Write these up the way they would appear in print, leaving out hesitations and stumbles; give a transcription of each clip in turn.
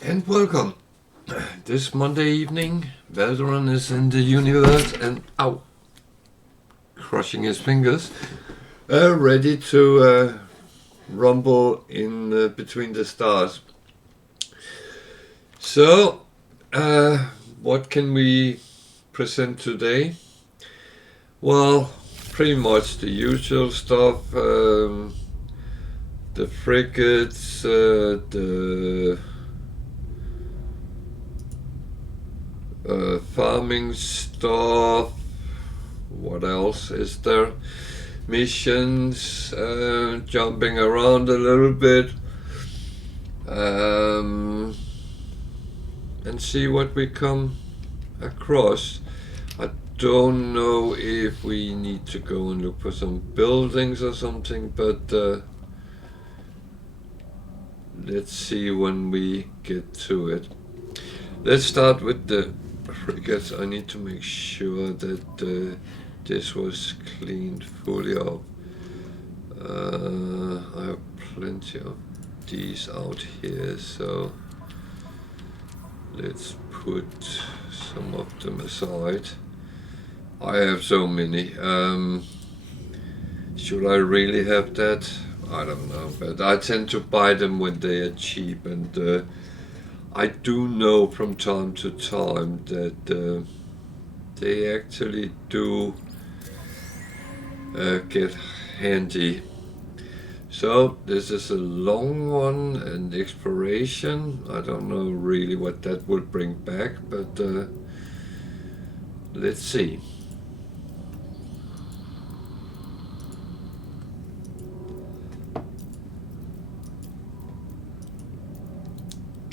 And welcome. This Monday evening, Valderon is in the universe and crushing his fingers, ready to rumble in between the stars. So, what can we present today? Well, pretty much the usual stuff. The frigates, the farming stuff. What else is there? Missions, jumping around a little bit, and see what we come across. I don't know if we need to go and look for some buildings or something, but let's see when we get to it. Let's start with the frigates. I need to make sure that this was cleaned fully up. I have plenty of these out here, so let's put some of them aside. I have so many. Should I really have that? I don't know, but I tend to buy them when they are cheap, and I do know from time to time that they actually do get handy. So this is a long one, and exploration. I don't know really what that will bring back, but let's see.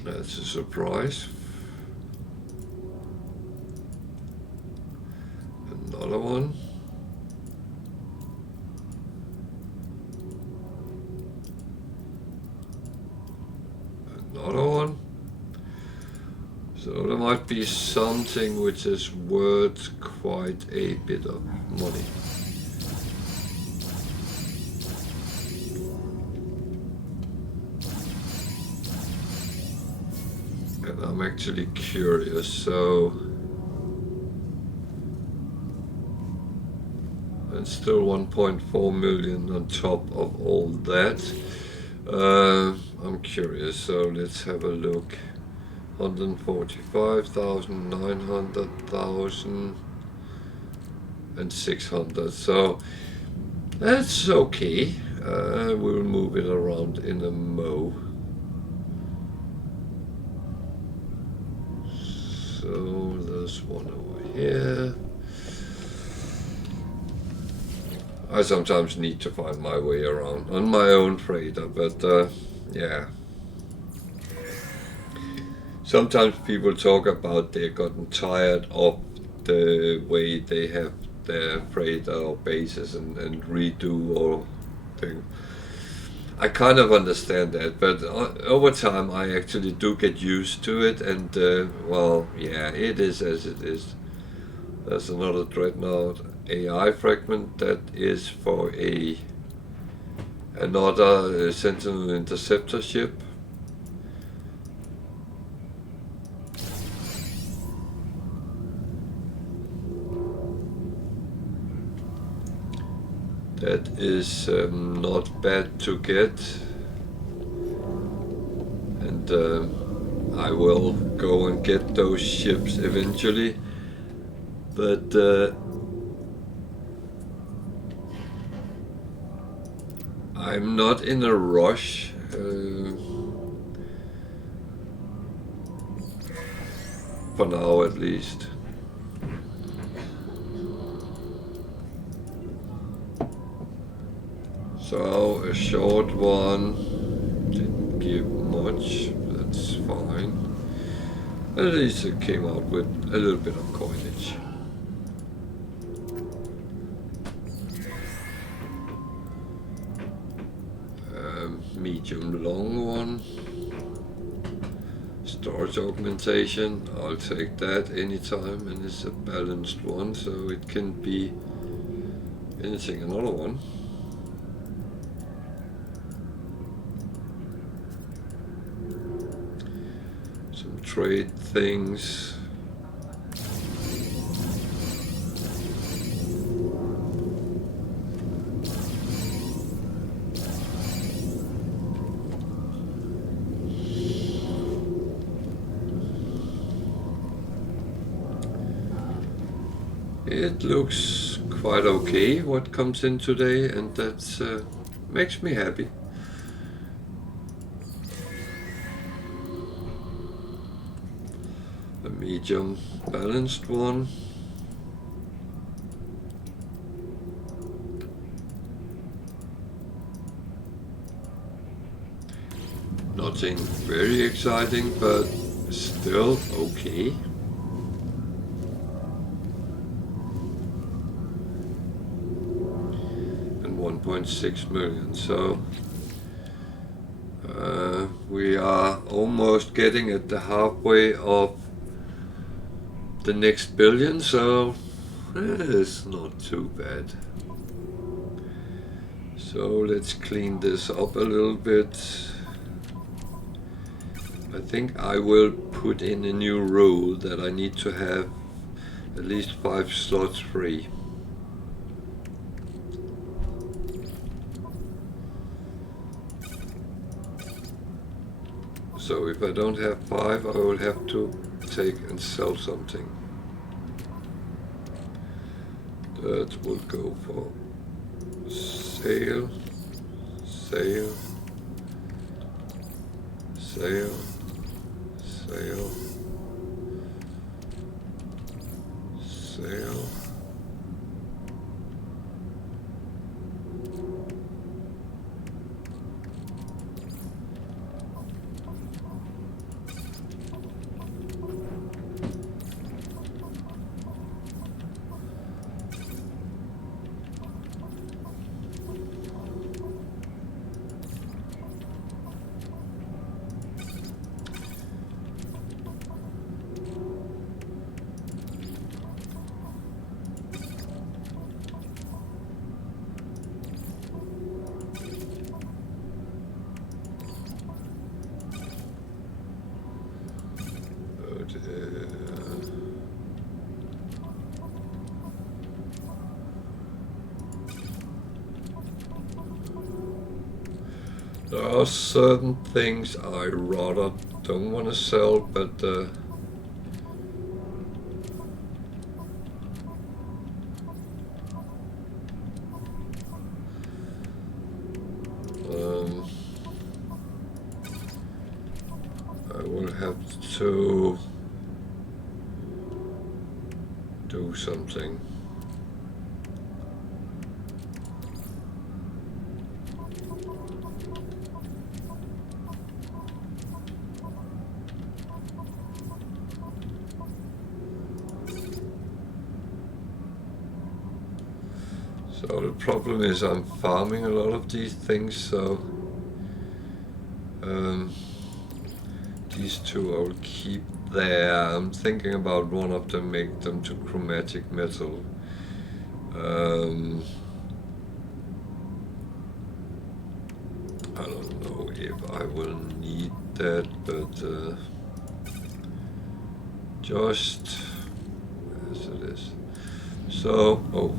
That's a surprise. Another one. Another one. So there might be something which is worth quite a bit of money. And I'm actually curious, so and still 1.4 million on top of all that. I'm curious, so let's have a look. 145,000, 900,000, and 600. So that's okay. We'll move it around in a mo. So there's one over here. I sometimes need to find my way around on my own freighter, but yeah. Sometimes people talk about they've gotten tired of the way they have their freighter or bases and redo or thing. I kind of understand that, but over time I actually do get used to it, and well, yeah, it is as it is. There's another dreadnought AI fragment that is for another Sentinel Interceptor ship. That is not bad to get, and I will go and get those ships eventually, but I'm not in a rush. For now at least. So a short one, didn't give much, that's fine. At least it came out with a little bit of coinage. Medium long one. Storage augmentation, I'll take that anytime, and it's a balanced one, so it can be anything. Another one. trade things. It looks quite okay what comes in today, and that makes me happy. A medium balanced one. Nothing very exciting, but still okay. And 1.6 million, so we are almost getting at the halfway of the next billion, so it's not too bad. So let's clean this up a little bit. I think I will put in a new rule that I need to have at least 5 slots free. So if I don't have 5, I will have to take and sell something. That will go for sale, sale, sale, sale, sale. There are certain things I rather don't want to sell, but I will have to do something. So the problem is I'm farming a lot of these things, so these two I will keep there. I'm thinking about one of them, make them to chromatic metal. I don't know if I will need that, but just as it is. So, oh.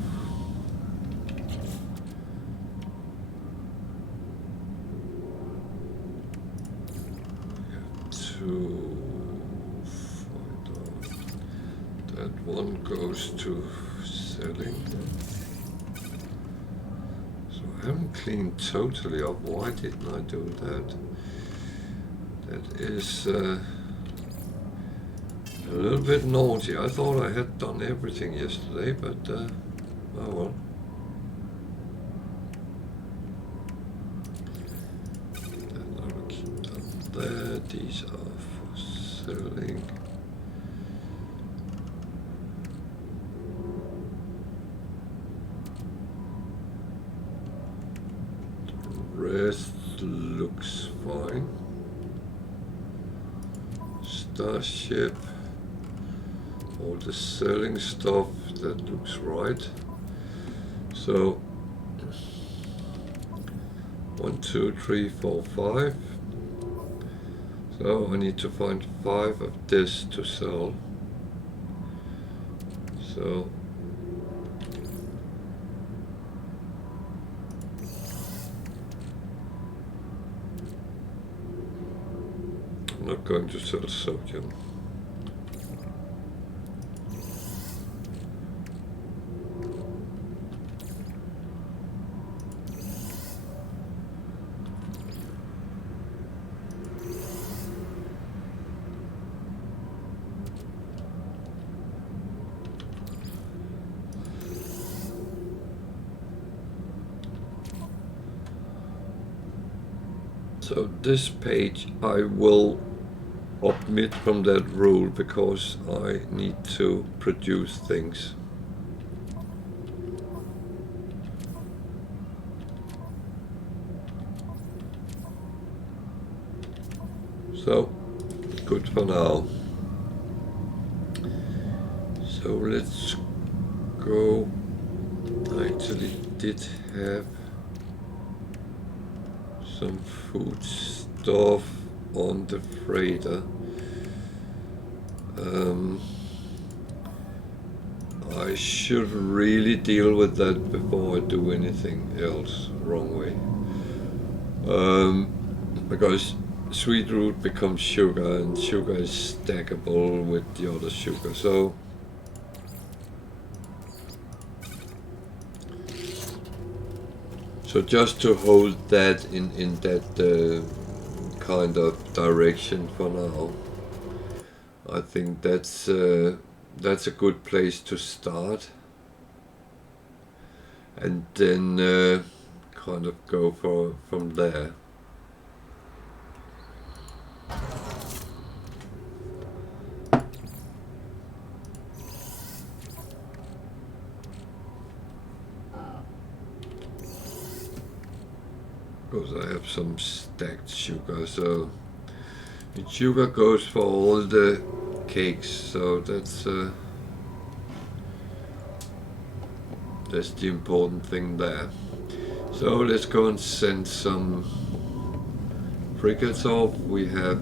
That one goes to selling. So I haven't cleaned totally up. Why didn't I do that? That is a little bit naughty. I thought I had done everything yesterday, but oh well. Then I will keep that there. These are for selling. Rest looks fine. Starship, all the selling stuff, that looks right. So 1, 2, 3, 4, 5. So I need to find 5 of this to sell. So I'm not going to sell sodium. So this page I will omit from that rule because I need to produce things. So good for now. So let's go. I actually did have some food stuff on the freighter. I should really deal with that before I do anything else wrong way. Because sweet root becomes sugar and sugar is stackable with the other sugar. So just to hold that in that kind of direction for now, I think that's a good place to start, and then kind of go from there. Because I have some stacked sugar, so sugar goes for all the cakes, so that's the important thing there. So let's go and send some frigates off. We have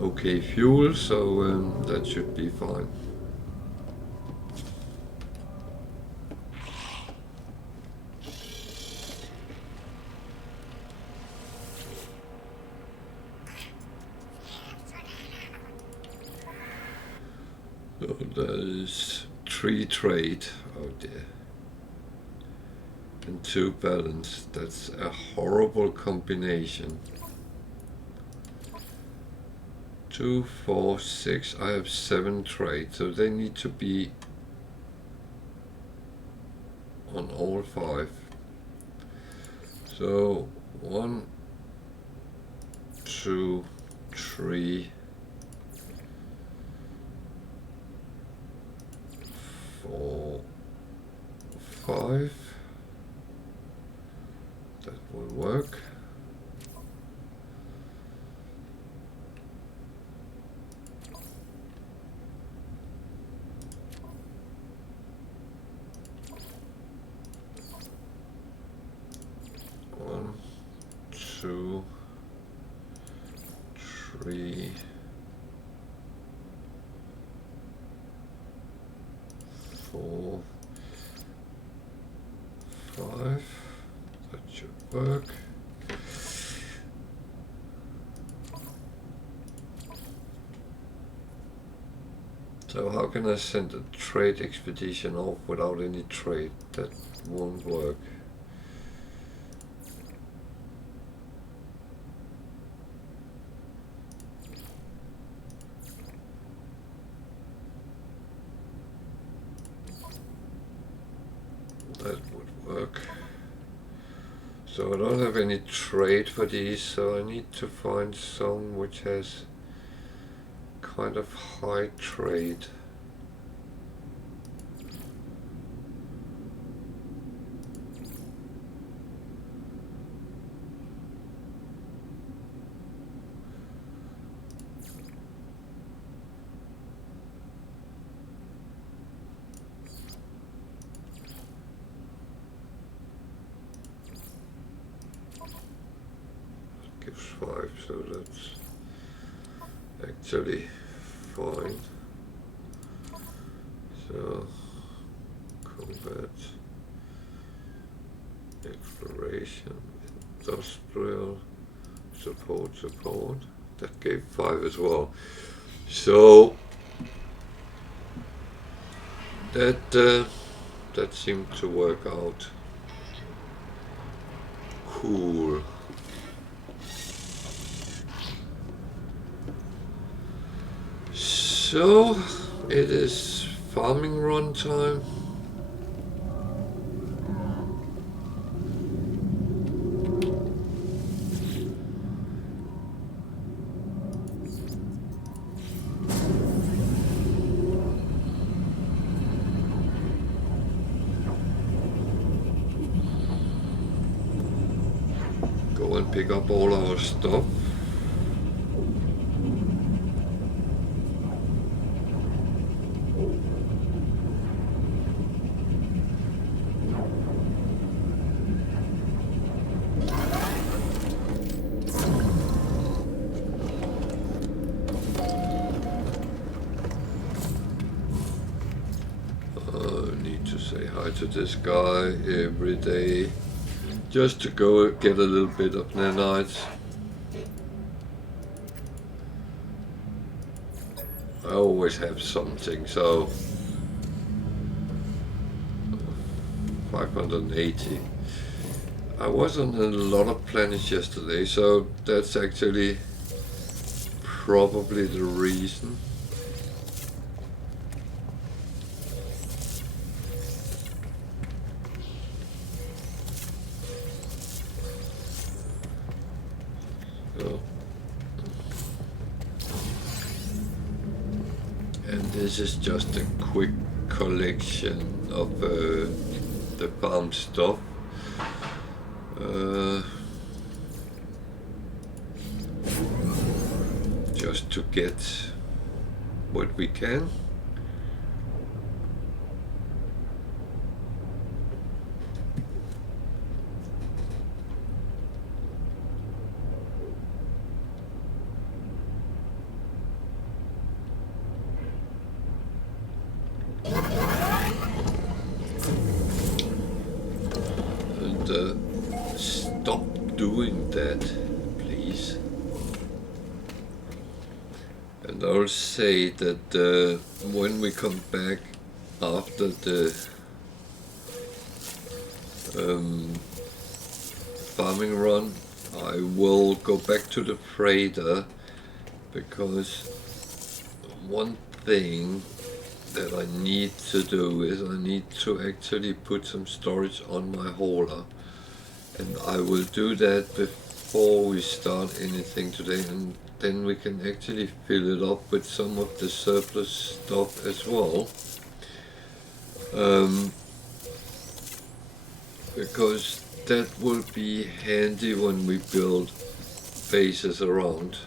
okay fuel, so that should be fine. So there is 3 trade out there and 2 balance. That's a horrible combination. 2, 4, 6. I have 7 trade, so they need to be on all 5. So 1, 2, 3, 4, 5. That will work. One, 2, 3, 4, 5. That should work. So how can I send a trade expedition off without any trade? That won't work. That would work. So I don't have any trade for these, so I need to find some which has kind of high trade. Gives 5, so that's actually fine. So combat, exploration, industrial, support. That gave 5 as well. So that seemed to work out cool. So it is farming run time. Go and pick up all our stuff. Say hi to this guy every day, just to go get a little bit of nanites. I always have something, so 580. I was on a lot of planets yesterday, so that's actually probably the reason. This is just a quick collection of the farm stuff. Just to get what we can. Stop doing that, please. And I'll say that when we come back after the farming run, I will go back to the freighter, because one thing that I need to do is I need to actually put some storage on my hauler, and I will do that before we start anything today, and then we can actually fill it up with some of the surplus stuff as well, because that will be handy when we build bases around.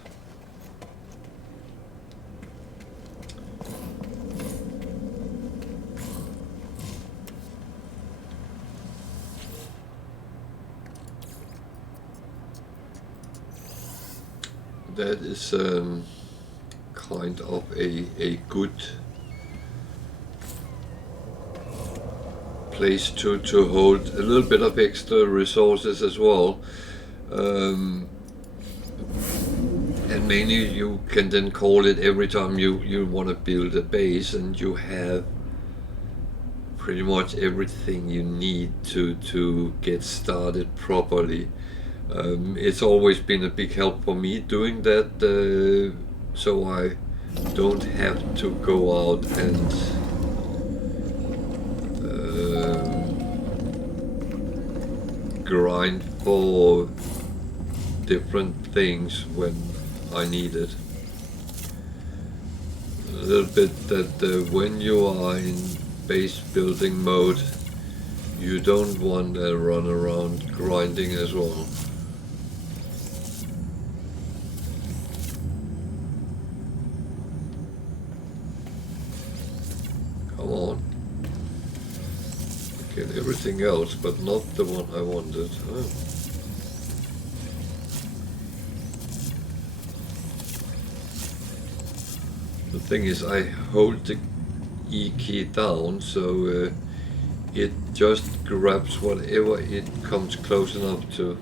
That is kind of a good place to hold a little bit of extra resources as well, and mainly you can then call it every time you want to build a base, and you have pretty much everything you need to get started properly. It's always been a big help for me doing that, so I don't have to go out and grind for different things when I need it. A little bit that when you are in base building mode, you don't want to run around grinding as well. Come on. Get everything else, but not the one I wanted. Oh. The thing is, I hold the E key down, so it just grabs whatever it comes close enough to.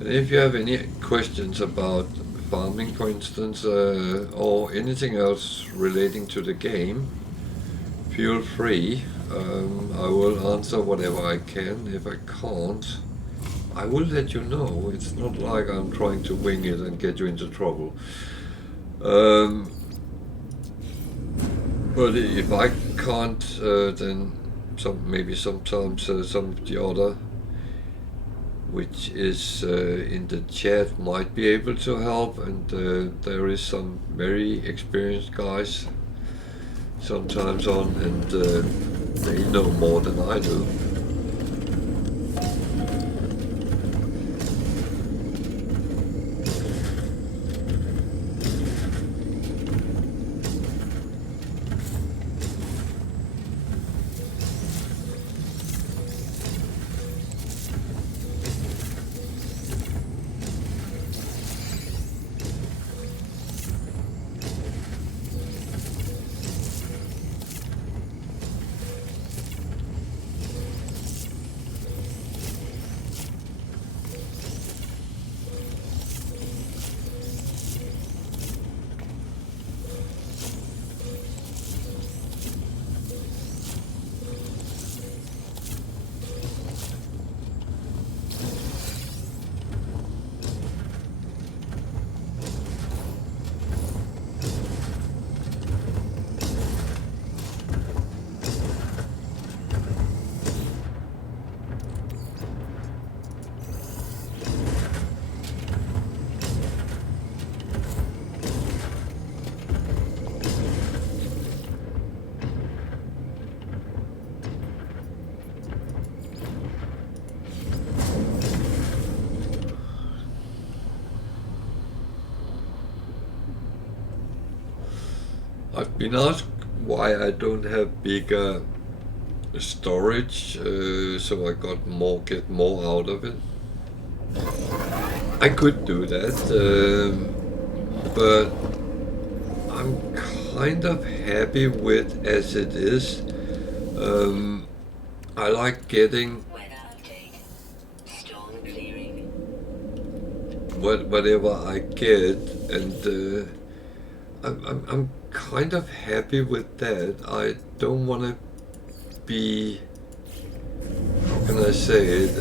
And if you have any questions about farming, for instance, or anything else relating to the game, feel free. I will answer whatever I can. If I can't, I will let you know. It's not like I'm trying to wing it and get you into trouble. But if I can't, then maybe sometimes some of the other, which is in the chat, might be able to help. And there is some very experienced guys sometimes on, and they know more than I do. I've been asked why I don't have bigger storage, so I get more out of it. I could do that, but I'm kind of happy with as it is. I like getting whatever I get, and I'm kind of happy with that. I don't want to be, how can I say it,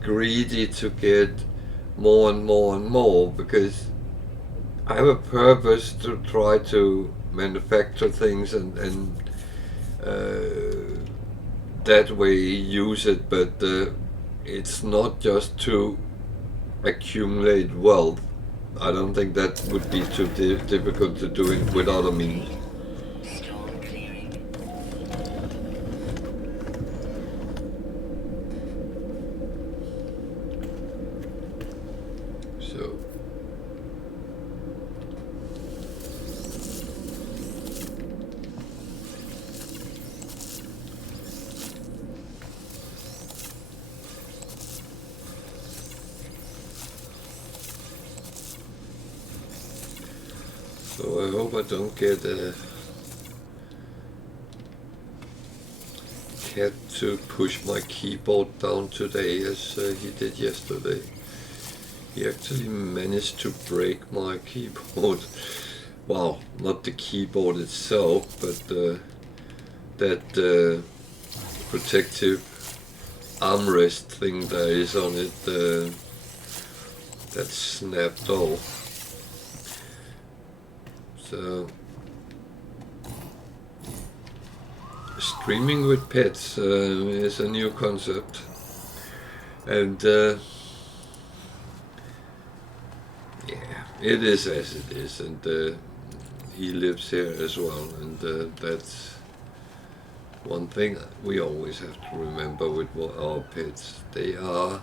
greedy to get more and more and more, because I have a purpose to try to manufacture things and that way use it, but it's not just to accumulate wealth. I don't think that would be too difficult to do it without a means. So I hope I don't get a cat to push my keyboard down today as he did yesterday. He actually managed to break my keyboard. Well, not the keyboard itself, but that protective armrest thing that is on it that snapped off. So streaming with pets is a new concept, and yeah, it is as it is, and he lives here as well, and that's one thing we always have to remember with our pets. They are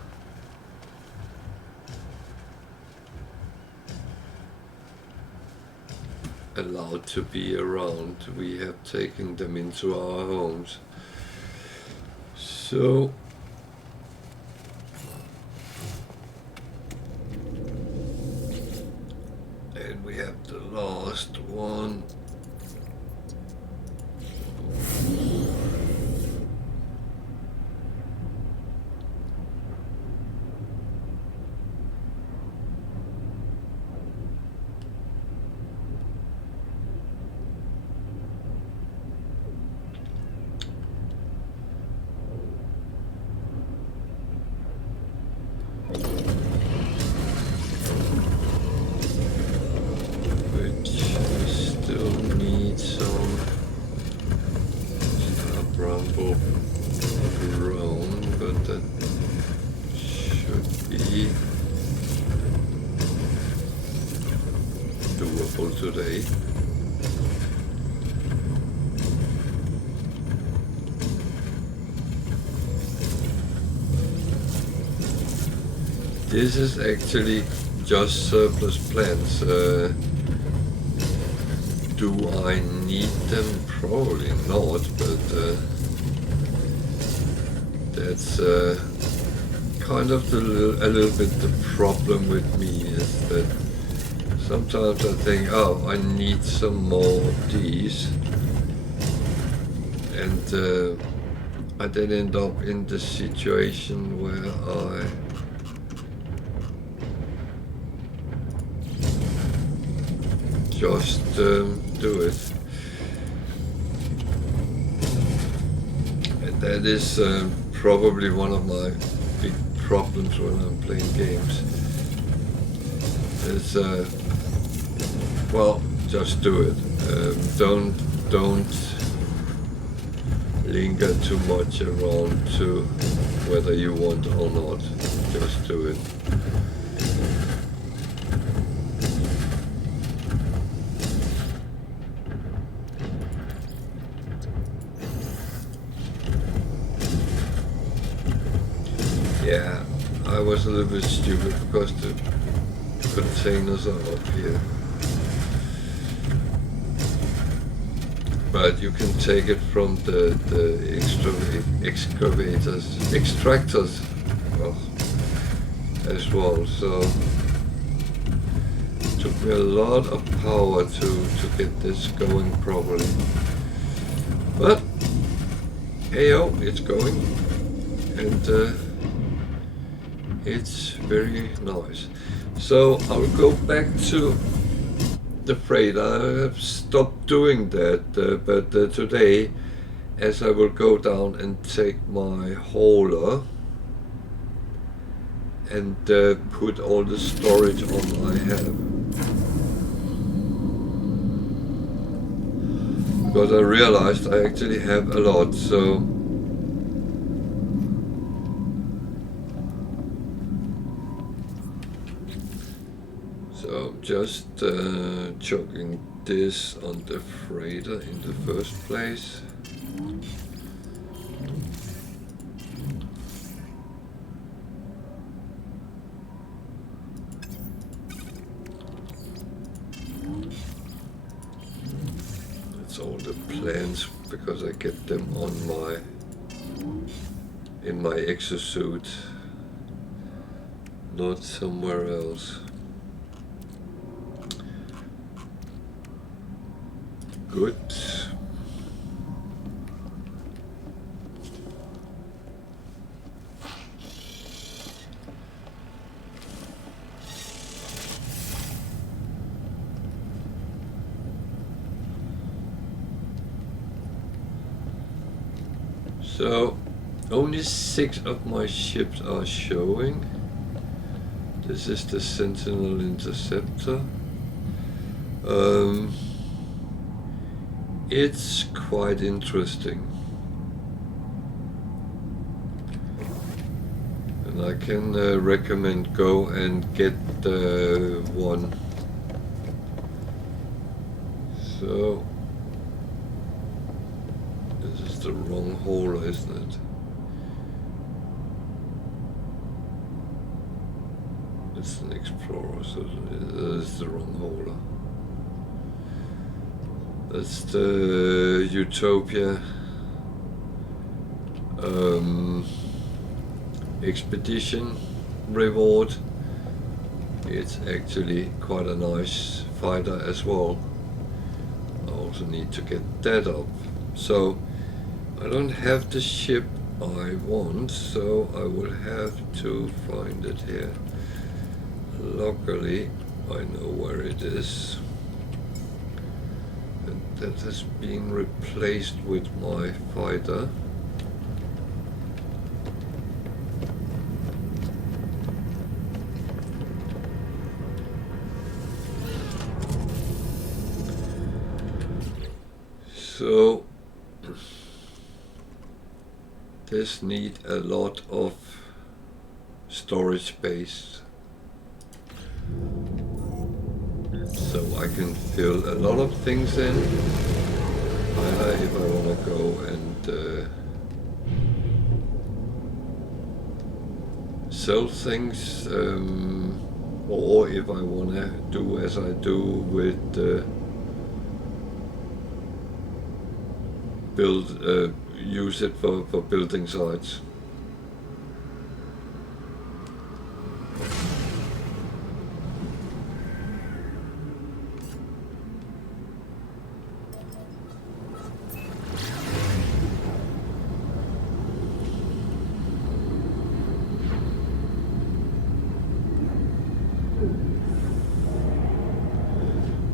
allowed to be around. We have taken them into our homes, So and we have the last one. Today. This is actually just surplus plants. Do I need them? Probably not, but that's kind of a little bit the problem with me, is that sometimes I think, oh, I need some more of these, and I then end up in the situation where I just do it. And that is probably one of my big problems when I'm playing games. Is well, just do it. Don't linger too much around to whether you want or not. Just do it. Yeah, I was a little bit stupid because the containers are up here. But you can take it from the extractors as well. So it took me a lot of power to get this going properly. But hey-oh, it's going, and it's very nice. So I'll go back to the freight. I have stopped doing that, but today, as I will go down and take my hauler and put all the storage on I have, because I realized I actually have a lot. So just chucking this on the freighter in the first place. That's all the plans, because I get them on in my exosuit, not somewhere else. Good. So only 6 of my ships are showing. This is the Sentinel Interceptor. It's quite interesting, and I can recommend go and get one. So this is the wrong hauler, isn't it? It's an Explorer, so it is the wrong hauler. That's the Utopia expedition reward. It's actually quite a nice fighter as well. I also need to get that up. So I don't have the ship I want, so I will have to find it here. Luckily I know where it is, and that has been replaced with my fighter. So this needs a lot of storage space, so I can fill a lot of things in. Either if I want to go and sell things, or if I want to do as I do with use it for building sites.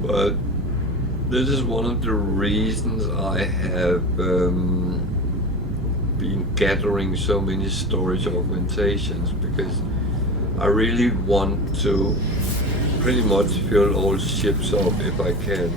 But this is one of the reasons I have been gathering so many storage augmentations, because I really want to pretty much fill all ships up if I can.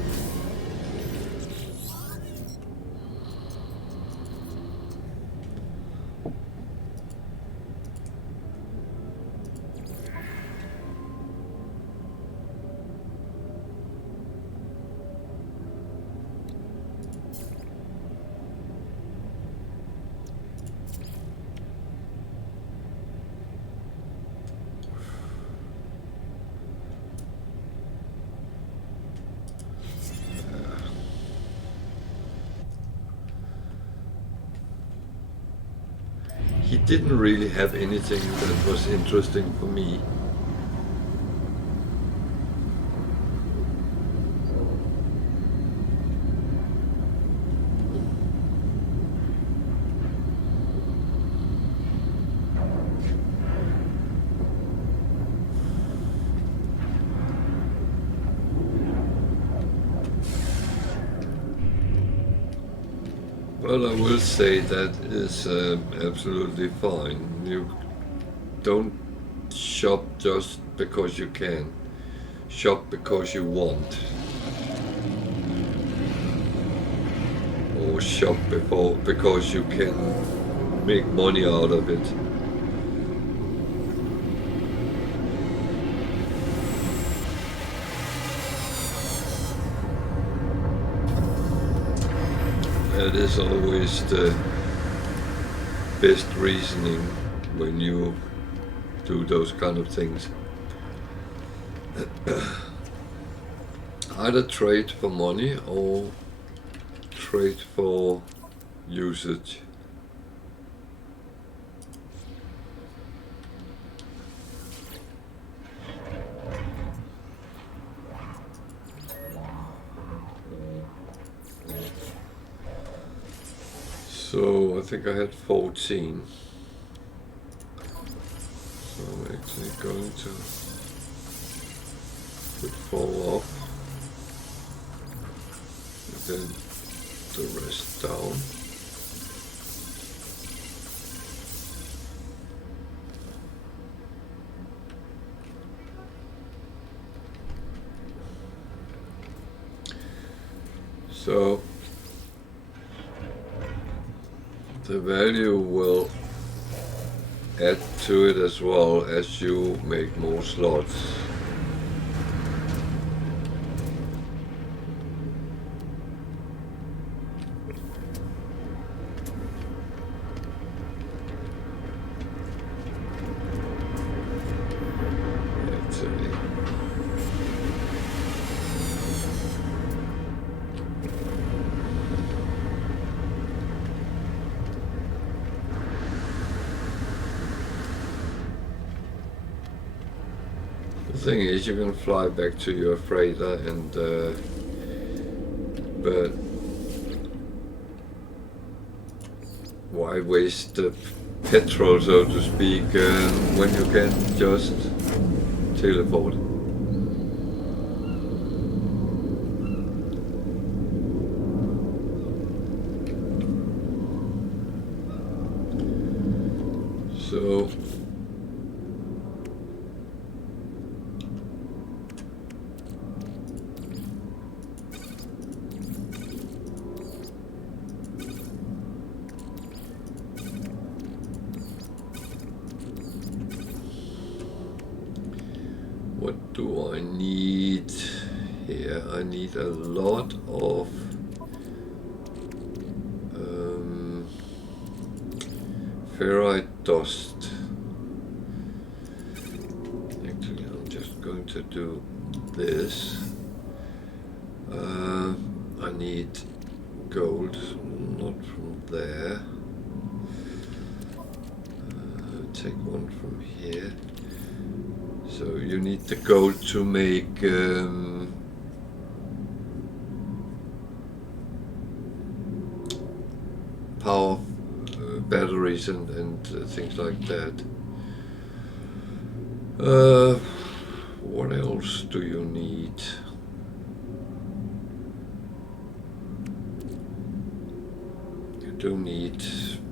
He didn't really have anything that was interesting for me. Well, I will say that is absolutely fine. You don't shop just because you can. Shop because you want. Or shop because you can make money out of it. That is always the best reasoning when you do those kind of things. Either trade for money or trade for usage. So I think I had 14. So I'm actually going to put 4 up, and then the rest down. So the value will add to it as well as you make more slots. thing is, you can fly back to your freighter and but why waste the petrol, so to speak, when you can just teleport? So what do I need here? I need a lot of ferrite dust. Actually, I'm just going to do this. I need gold, not from there. Take one from here. So you need the gold to make power batteries and things like that. What else do you need? You do need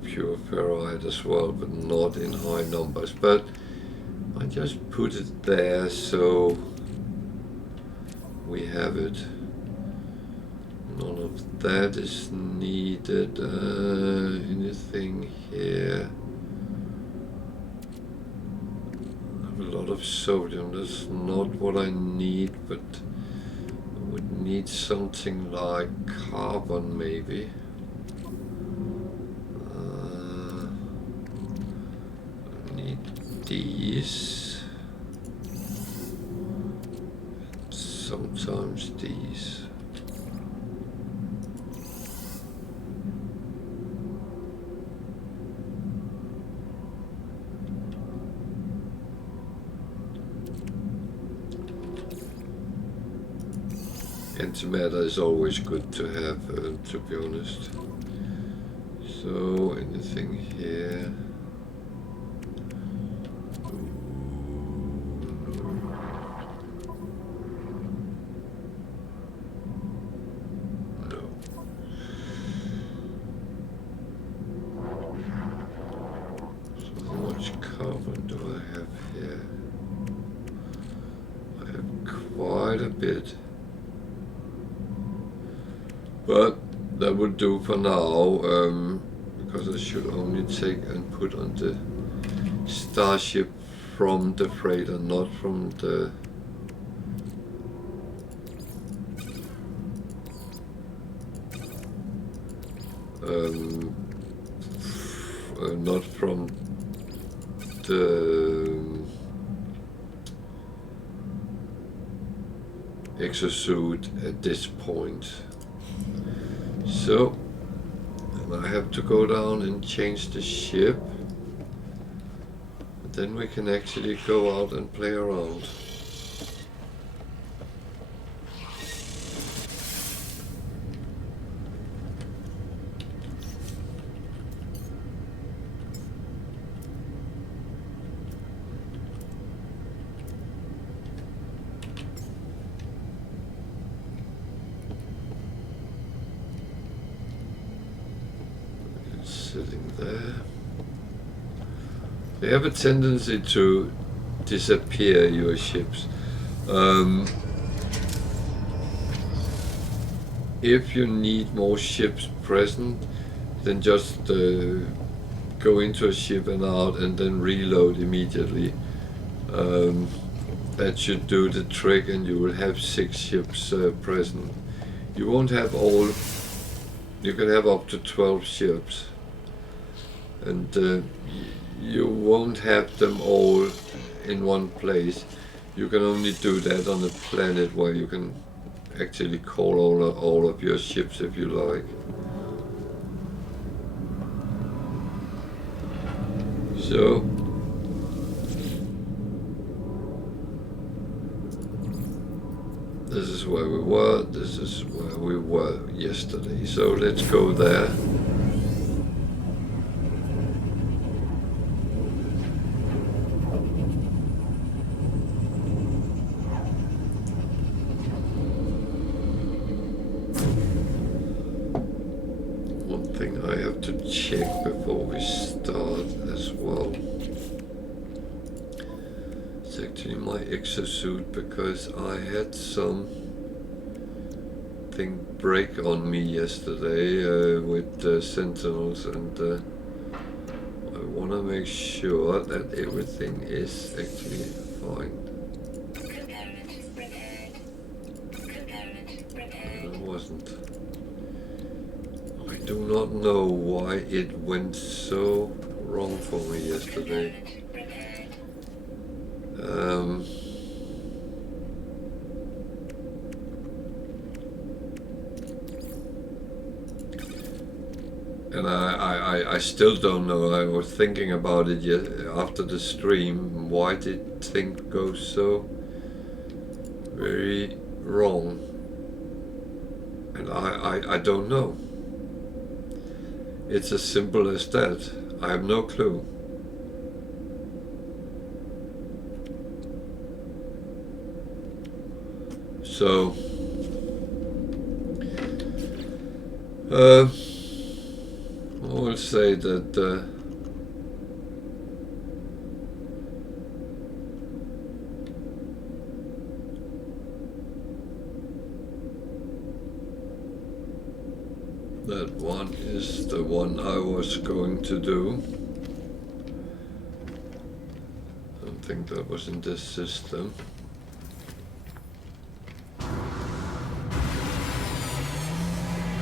pure ferrite as well, but not in high numbers. But I just put it there so we have it. None of that is needed. Anything here? I have a lot of sodium. That's not what I need, but I would need something like carbon maybe. I need these. Sometimes these. Antimatter is always good to have, to be honest. So, anything here? No. So how much carbon do I have here? I have quite a bit. But that would do for now, because I should only take and put on the starship from the freighter, not from the not from the exosuit at this point. So, I have to go down and change the ship. Then we can actually go out and play around. Sitting there. They have a tendency to disappear, your ships. If you need more ships present, then just go into a ship and out and then reload immediately. That should do the trick, and you will have 6 ships present. You won't have all. You can have up to 12 ships, and you won't have them all in one place. You can only do that on a planet where you can actually call all of your ships if you like. So where we were, this is where we were yesterday. So let's go there. One thing I have to check before we start as well. It's actually my exosuit, because I had something break on me yesterday with Sentinels, and I want to make sure that everything is actually fine. It wasn't. I do not know why it went so wrong for me yesterday. And I still don't know. I was thinking about it after the stream. Why did things go so very wrong? And I don't know. It's as simple as that. I have no clue. So I will say that that one is the one I was going to do. I don't think that was in this system.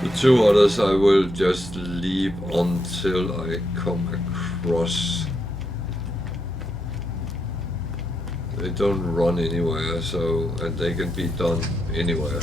The two others I will just leave until I come across. They don't run anywhere, so, and they can be done anywhere.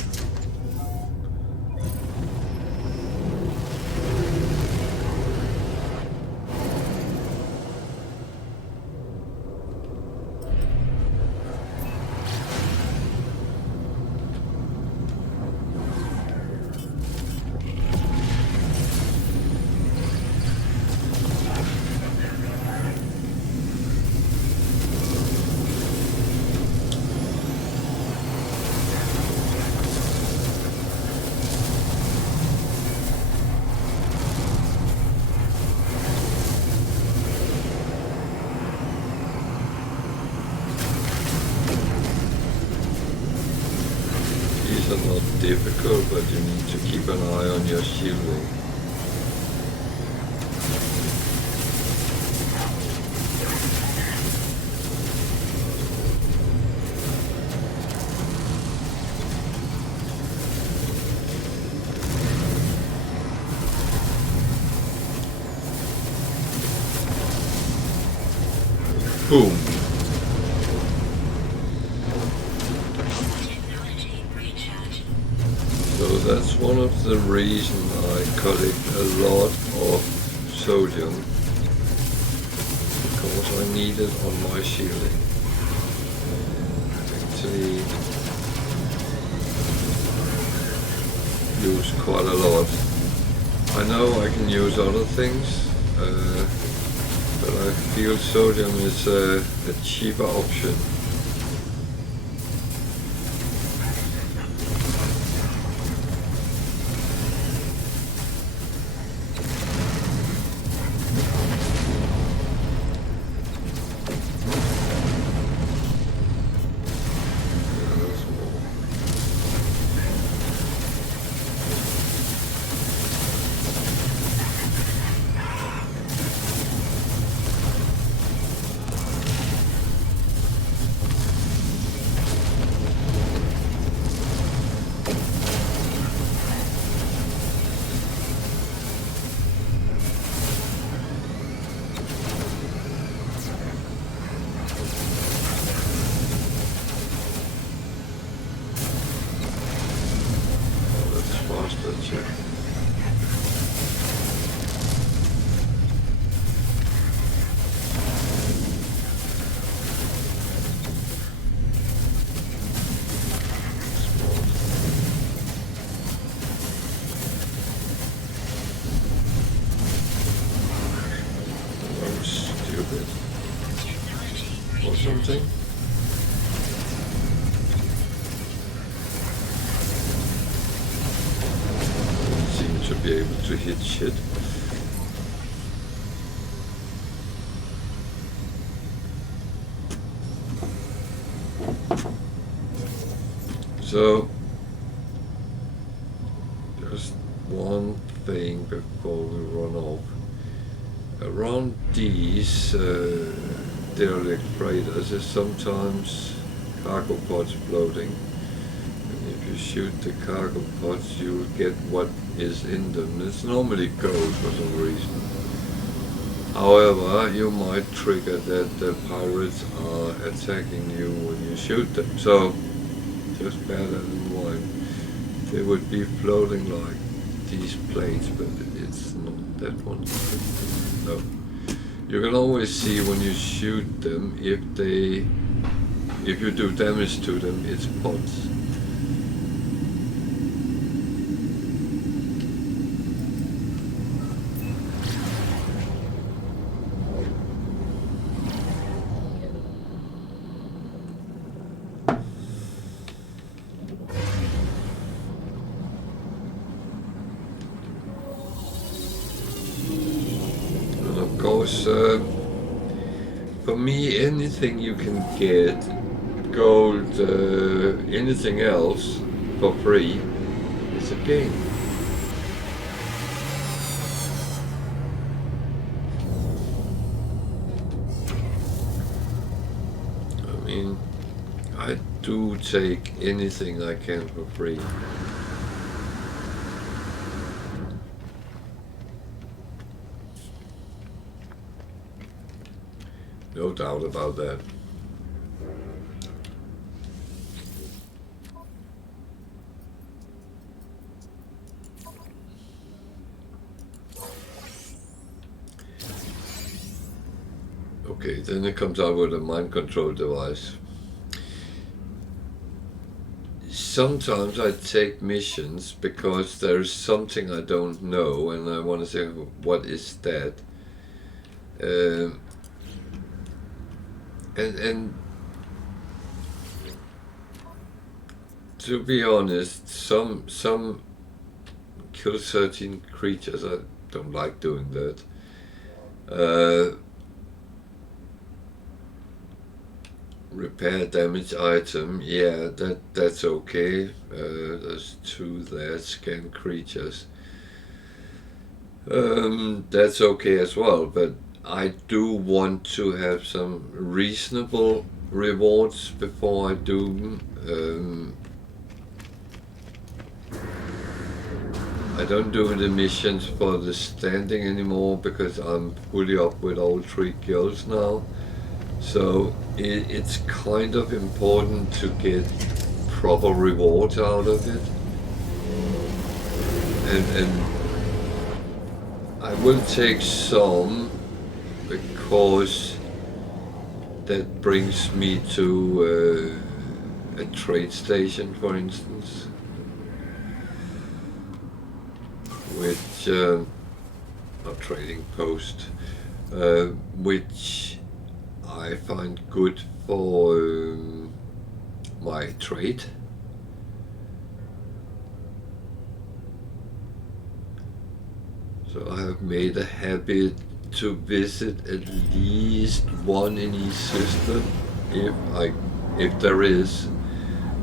Not difficult, but you need to keep an eye on your shielding. Boom. So that's one of the reasons I collect a lot of sodium, because I need it on my shielding. Actually use quite a lot. I know I can use other things, but I feel sodium is a cheaper option. something. Seem to be able to hit shit. So, just one thing before we run off. Around these derelict freighters is sometimes cargo pods floating. And if you shoot the cargo pods, you'll get what is in them. It's normally gold for some reason. However, you might trigger that the pirates are attacking you when you shoot them. So, just bear that in mind. They would be floating like these planes, but it's not that one. No. You can always see when you shoot them if you do damage to them, it's pods. For me, anything you can get, gold, anything else for free is a gain. I mean, I do take anything I can for free. No doubt about that. Okay, then it comes out with a mind control device. Sometimes I take missions because there's something I don't know and I want to say, what is that? And to be honest, some kill 13 creatures, I don't like doing that. Repair damaged item, yeah, that's okay. There's 2 there, scan creatures. That's okay as well, but I do want to have some reasonable rewards before I do. I don't do the missions for the standing anymore because I'm fully up with all 3 kills now. So it's kind of important to get proper rewards out of it. And I will take some because that brings me to a trade station, for instance, which a trading post, which I find good for my trade. So I have made a habit to visit at least one in each system, if there is.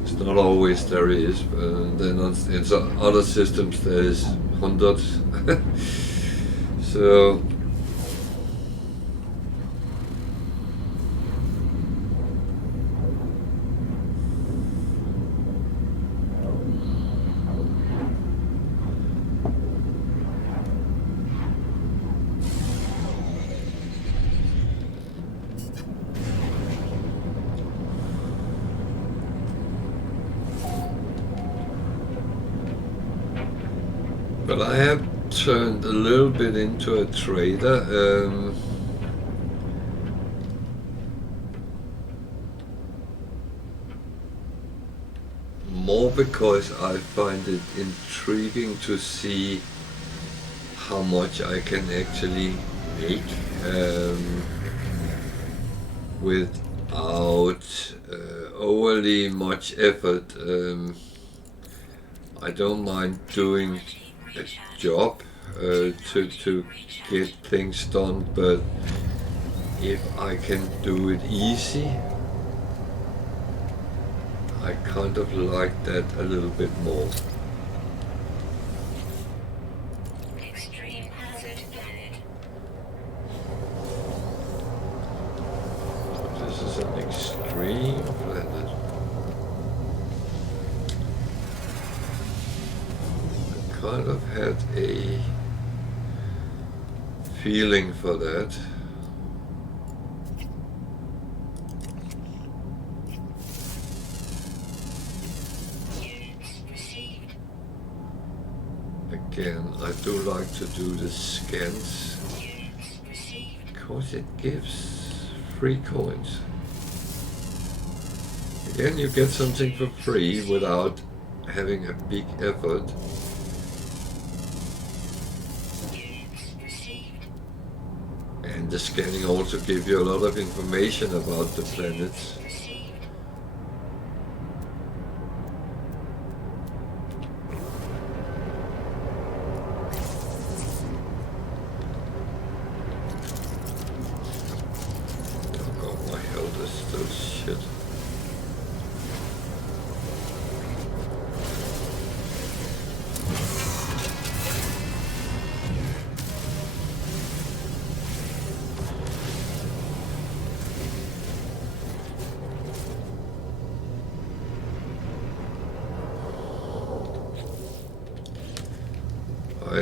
It's not always there is, but then in other systems there is hundreds. So but I have turned a little bit into a trader. More because I find it intriguing to see how much I can actually make with without overly much effort. I don't mind doing a job to get things done, but if I can do it easy, I kind of like that a little bit more. Extreme hazard planet. This is an extreme planet. I kind of had a feeling for that. Again, I do like to do the scans because it gives free coins. Again, you get something for free without having a big effort. And the scanning also gives you a lot of information about the planets. I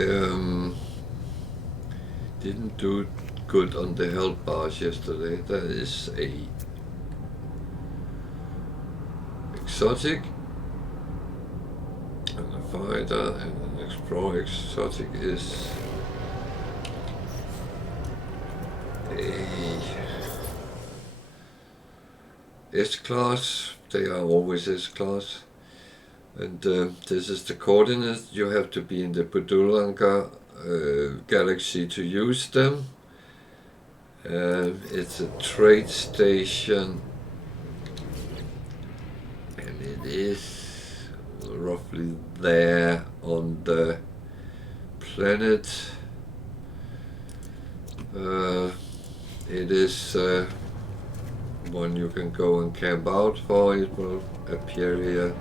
didn't do good on the health bars yesterday. That is a exotic and a fighter and an explorer. Exotic is a S-class. They are always S-class. And this is the coordinate. You have to be in the Budullangr galaxy to use them. It's a trade station, and it is roughly there on the planet. It is one you can go and camp out for. It will appear here.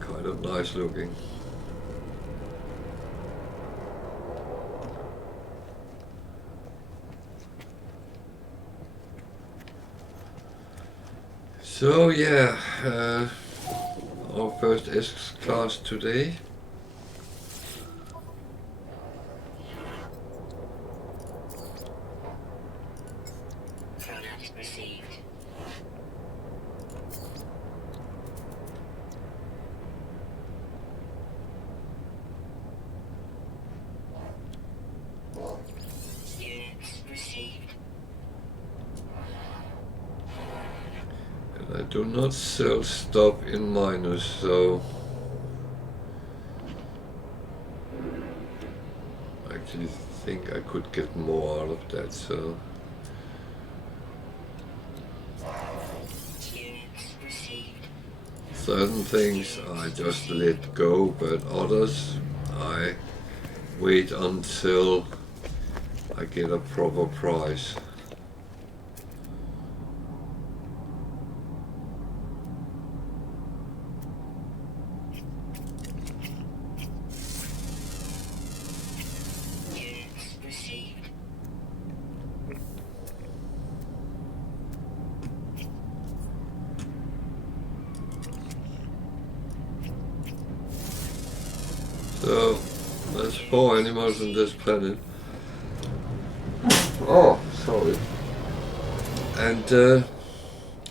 Kind of nice looking. So yeah, our first S-class today. Product received. Units received. I do not sell stuff in minus, so I actually think I could get more out of that, so Units received. certain things I just let go, but others I wait until I get a proper price. So, there's 4 animals on this planet. Oh, sorry. And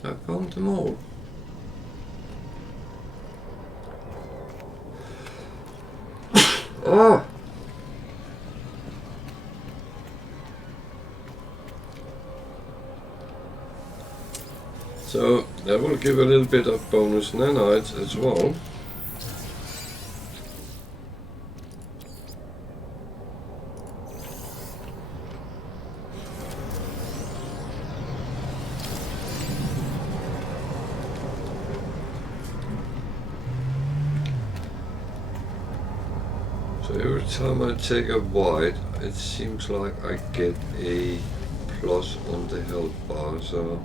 I found them all. Oh! So that will give a little bit of bonus nanites as well. So every time I take a white, it seems like I get a plus on the health bar, so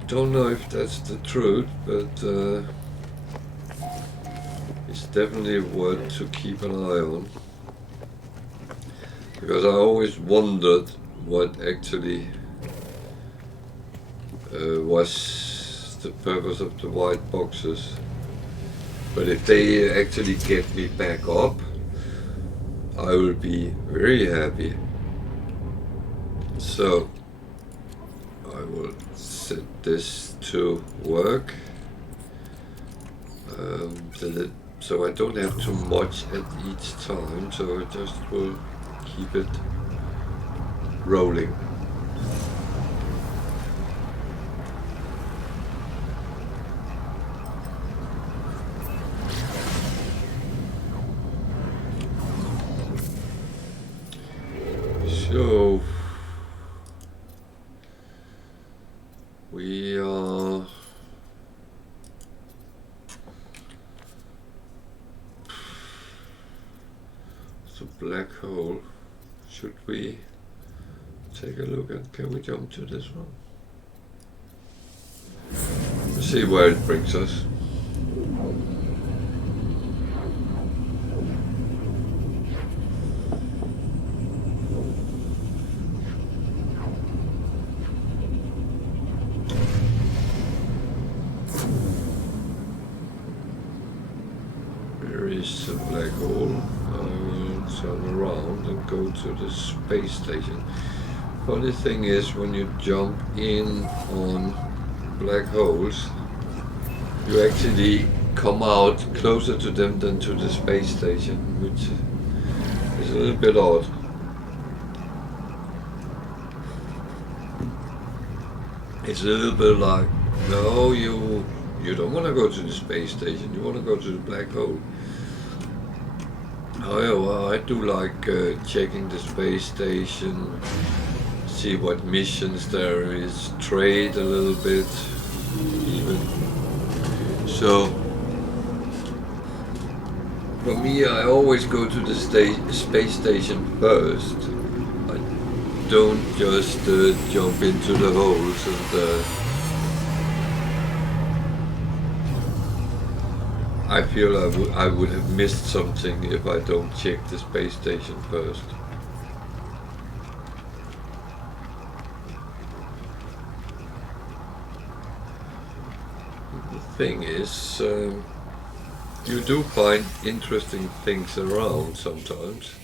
I don't know if that's the truth, but it's definitely worth to keep an eye on, because I always wondered what actually was the purpose of the white boxes. But if they actually get me back up, I will be very happy. So I will set this to work, so I don't have too much at each time, so I just will keep it rolling. So we are the black hole. Should we take a look at, can we jump to this one? Let's see where it brings us. The black hole. I will turn around and go to the space station. Funny thing is, when you jump in on black holes, you actually come out closer to them than to the space station, which is a little bit odd. It's a little bit like, no, you don't want to go to the space station, you want to go to the black hole. However, I do like checking the space station, see what missions there is, trade a little bit even. So for me, I always go to the space station first. I don't just jump into the holes and I feel I would have missed something if I don't check the space station first. The thing is, you do find interesting things around sometimes.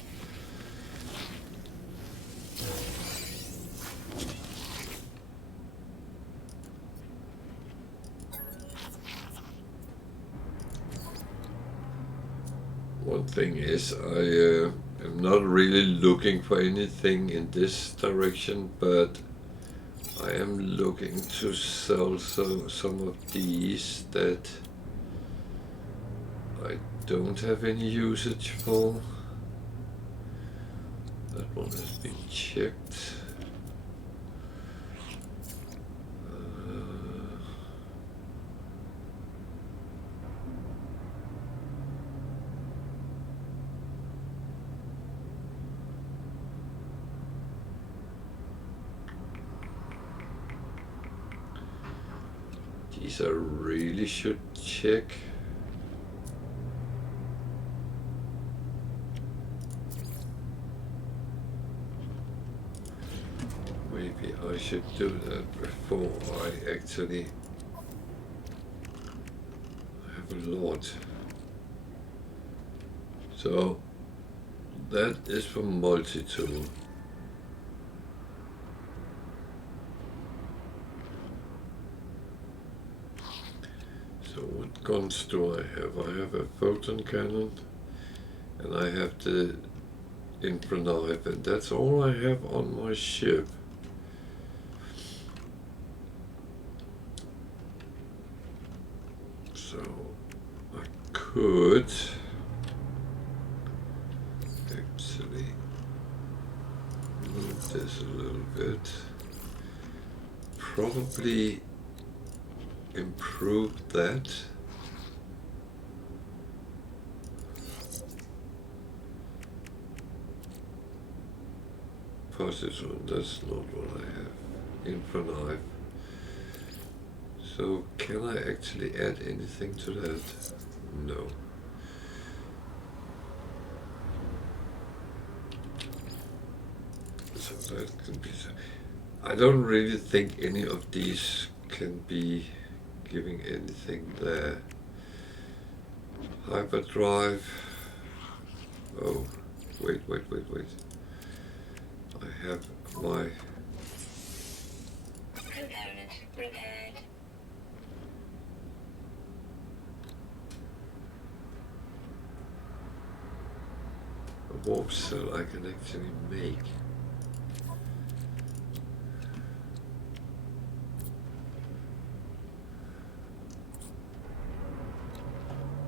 One thing is, I am not really looking for anything in this direction, but I am looking to sell some of these that I don't have any usage for. That one has been checked. These I really should check. Maybe I should do that before I actually have a lot. So that is for multi-tool. So what guns do I have? I have a photon cannon and I have the infra knife, and that's all I have on my ship. So I could actually move this a little bit. Probably improve that. Position, that's not what I have. Infra knife. So can I actually add anything to that? No. So that can be. I don't really think any of these can be giving anything there. Hyperdrive. Oh, wait. I have my. Component repaired. A warp cell I can actually make.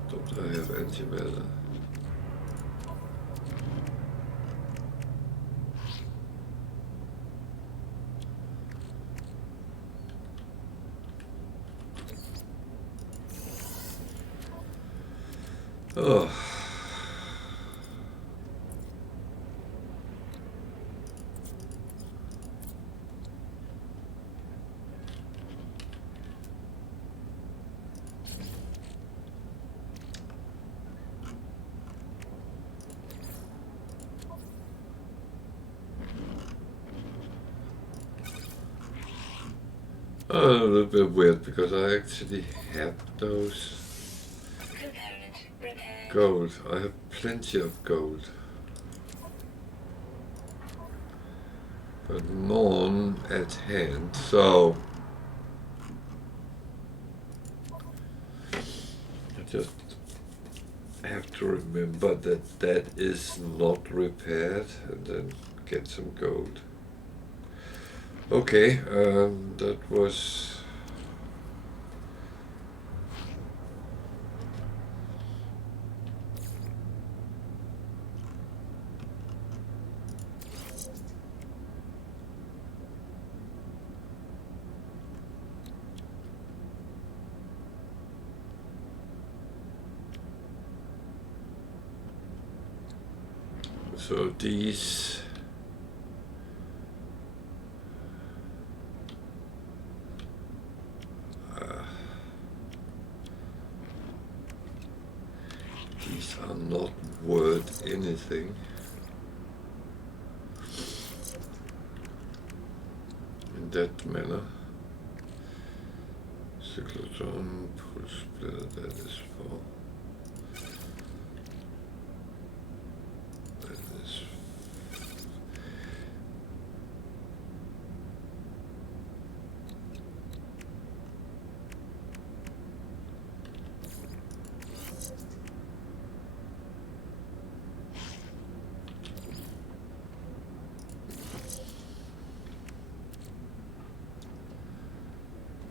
Don't I have antimatter? Oh. A little bit weird because I actually have those. Component repaired. Gold. I have plenty of gold. But none at hand, so I just have to remember that that is not repaired and then get some gold. Okay, that was so these are not worth anything. In that manner. Cyclotron, pulse splitter, that is for. That is.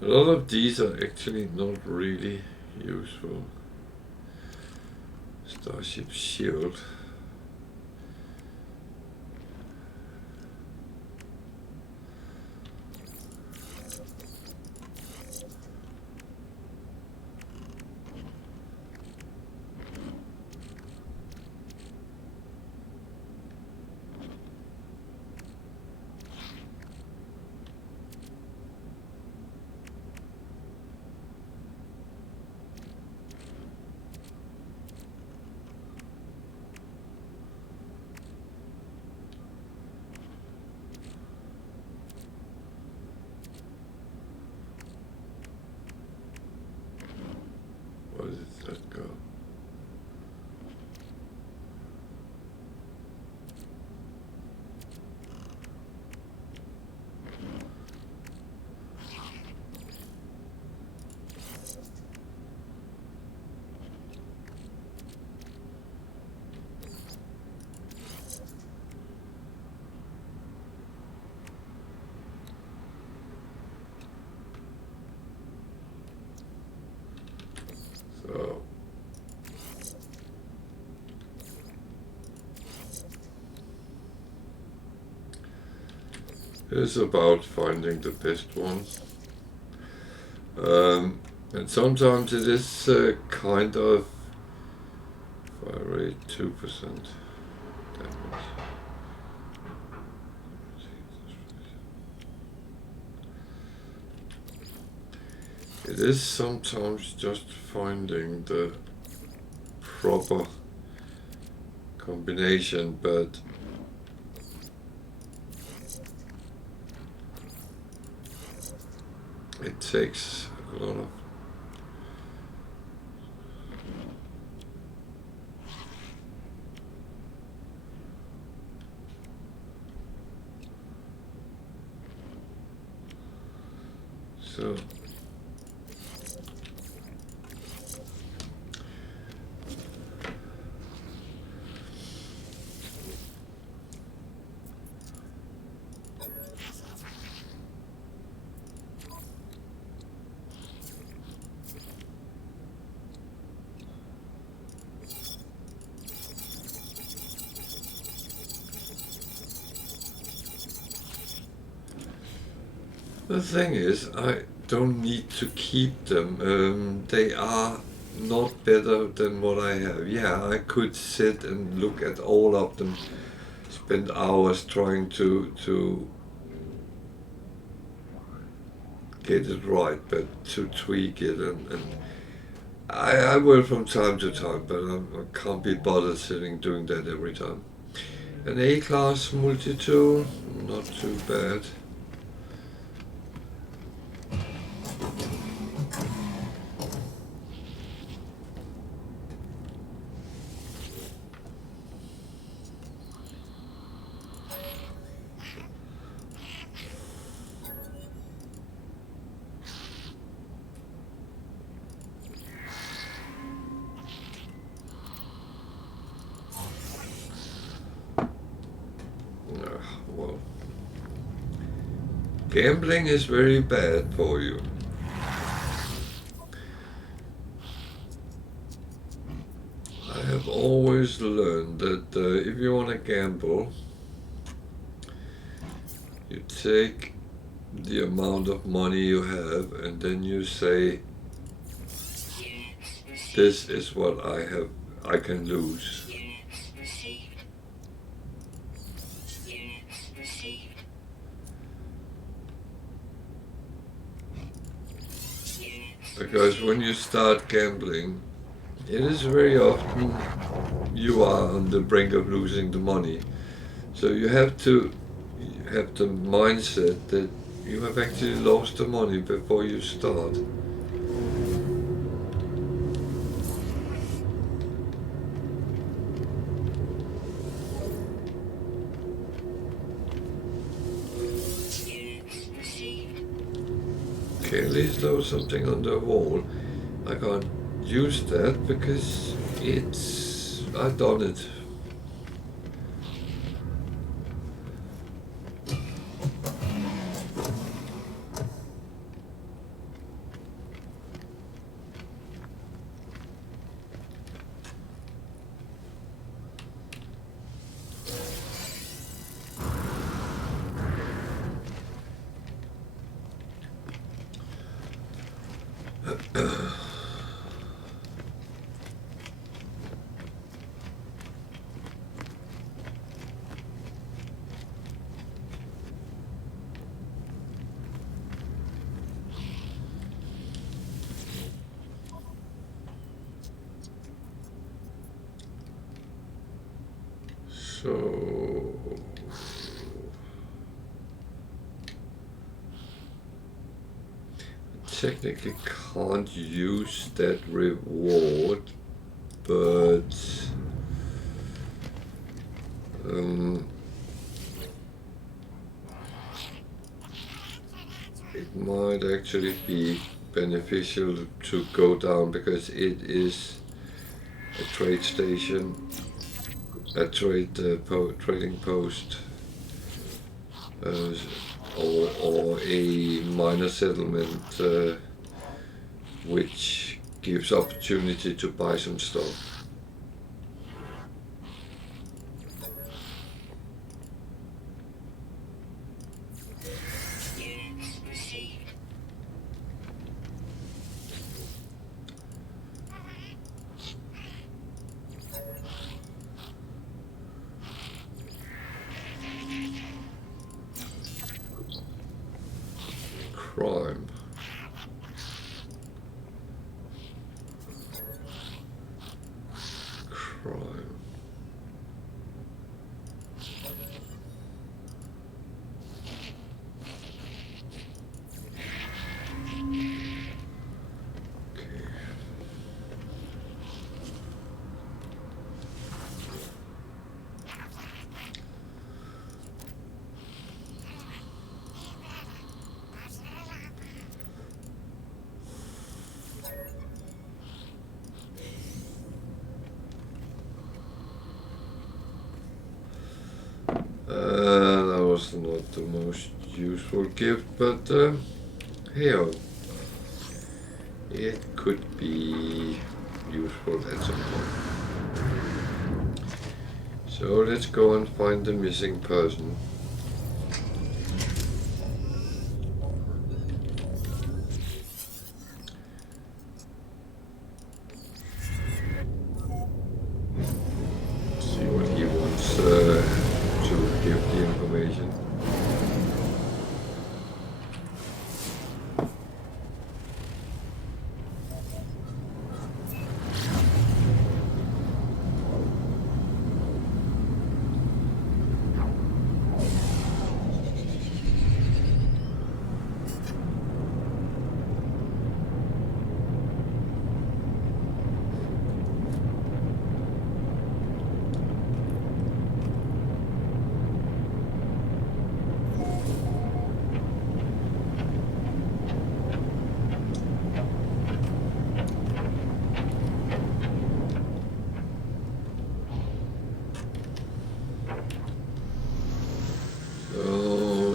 A lot of these are actually not really useful. Starship Shield. It's about finding the best one. And sometimes it is kind of fire rate 2%. It is sometimes just finding the proper combination, but it takes a lot of so. The thing is, I don't need to keep them. They are not better than what I have. Yeah, I could sit and look at all of them, spend hours trying to get it right, but to tweak it and I will from time to time, but I can't be bothered sitting doing that every time. An A-class multi-tool, not too bad. Well, gambling is very bad for you. I have always learned that if you want to gamble, you take the amount of money you have and then you say, this is what I can lose. Because when you start gambling, it is very often you are on the brink of losing the money. So you have to have the mindset that you have actually lost the money before you start. Okay, at least there was something on the wall. I can't use that because I've done it. So technically can't use that reward, but it might actually be beneficial to go down because it is a trade station, a trading post, or a minor settlement, which gives opportunity to buy some stuff. not the most useful gift, but here, it could be useful at some point. So let's go and find the missing person. See what he wants to give the information.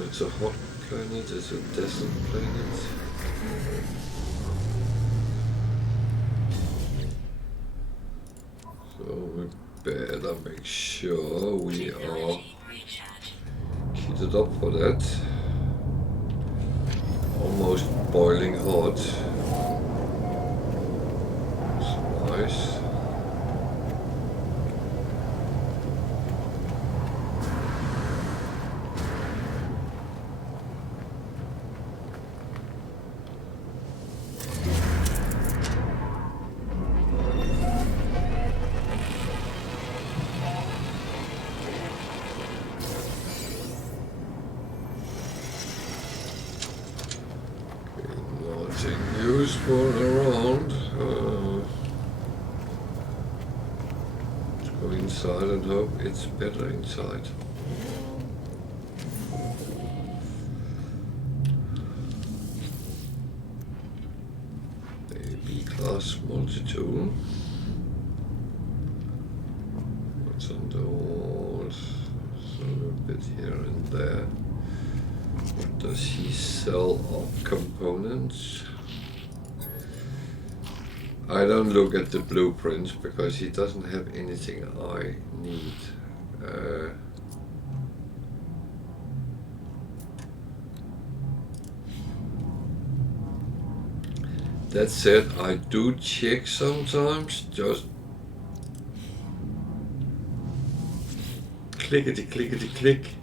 It's a hot planet, it's a desert planet. So we better make sure we are kitted up for that. Almost boiling hot. It's nice. Useful around. Let's go inside and hope it's better inside. A B-class multi-tool. What's on the walls? So a bit here and there. What does he sell of components? I don't look at the blueprints because he doesn't have anything I need. That said, I do check sometimes, just clickety clickety click.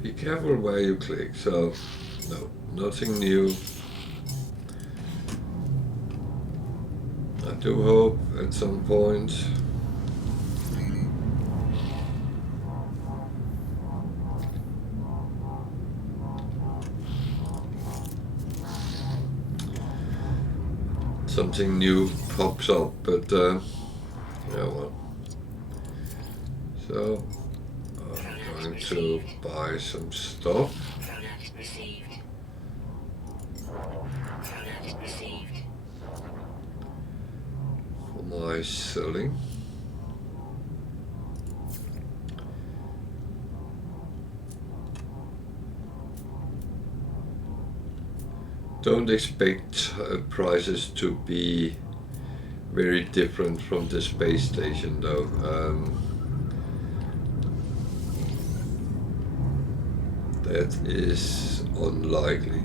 Be careful where you click, so no, nothing new. I do hope at some point something new pops up, but yeah, well. So I'm going to buy some stuff. Product received. Product received. For my selling. Don't expect prices to be very different from the space station though. That is unlikely.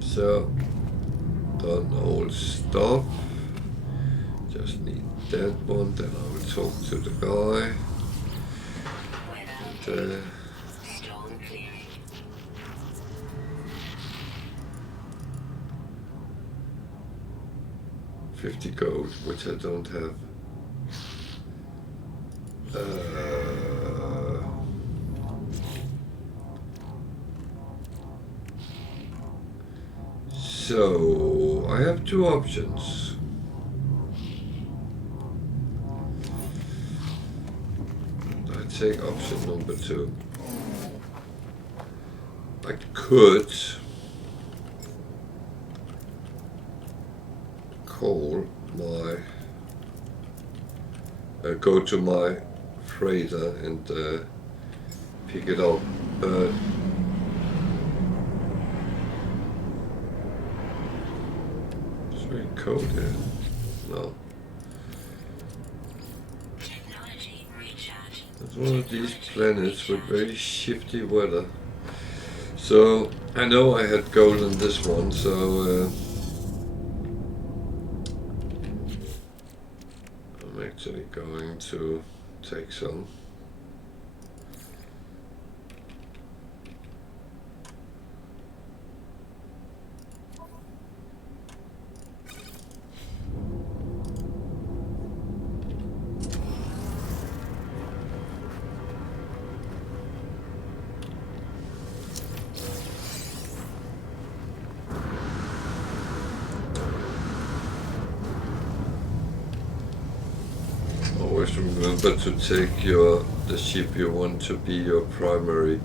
So, done all stuff. Just need that one, then I will talk to the guy. And, Storm clearing. 50 gold, which I don't have. So I have two options. I take option number 2. I could call my go to my freighter and pick it up, but it's very cold here. No. It's one of these planets with very shifty weather. So I know I had gold in this one, so I'm actually going to take some. Always remember to take the ship you want to be your primary,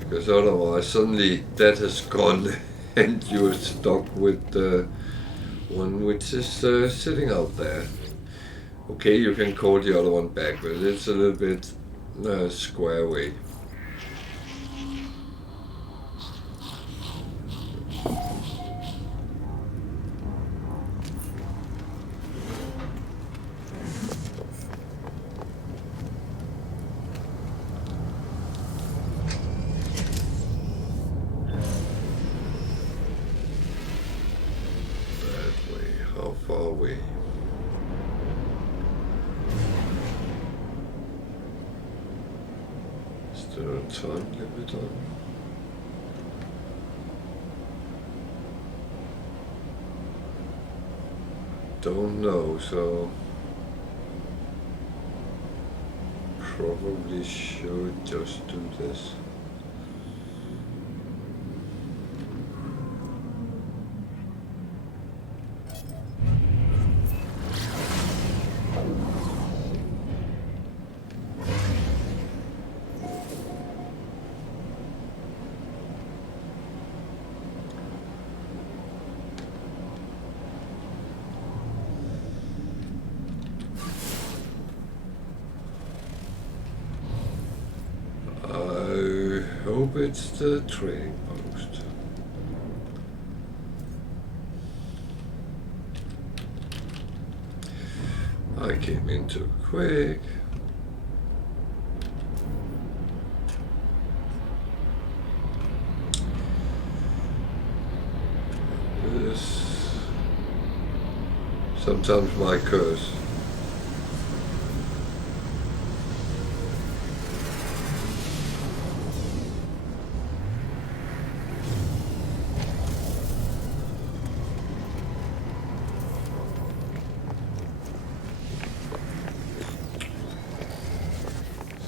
because otherwise suddenly that has gone and you're stuck with the one which is sitting out there. Okay, you can call the other one back, but it's a little bit square way. How far away? Is there a time limit on? Don't know, so probably should just do this. I hope it's the trading post. I came in too quick. This sometimes my curse.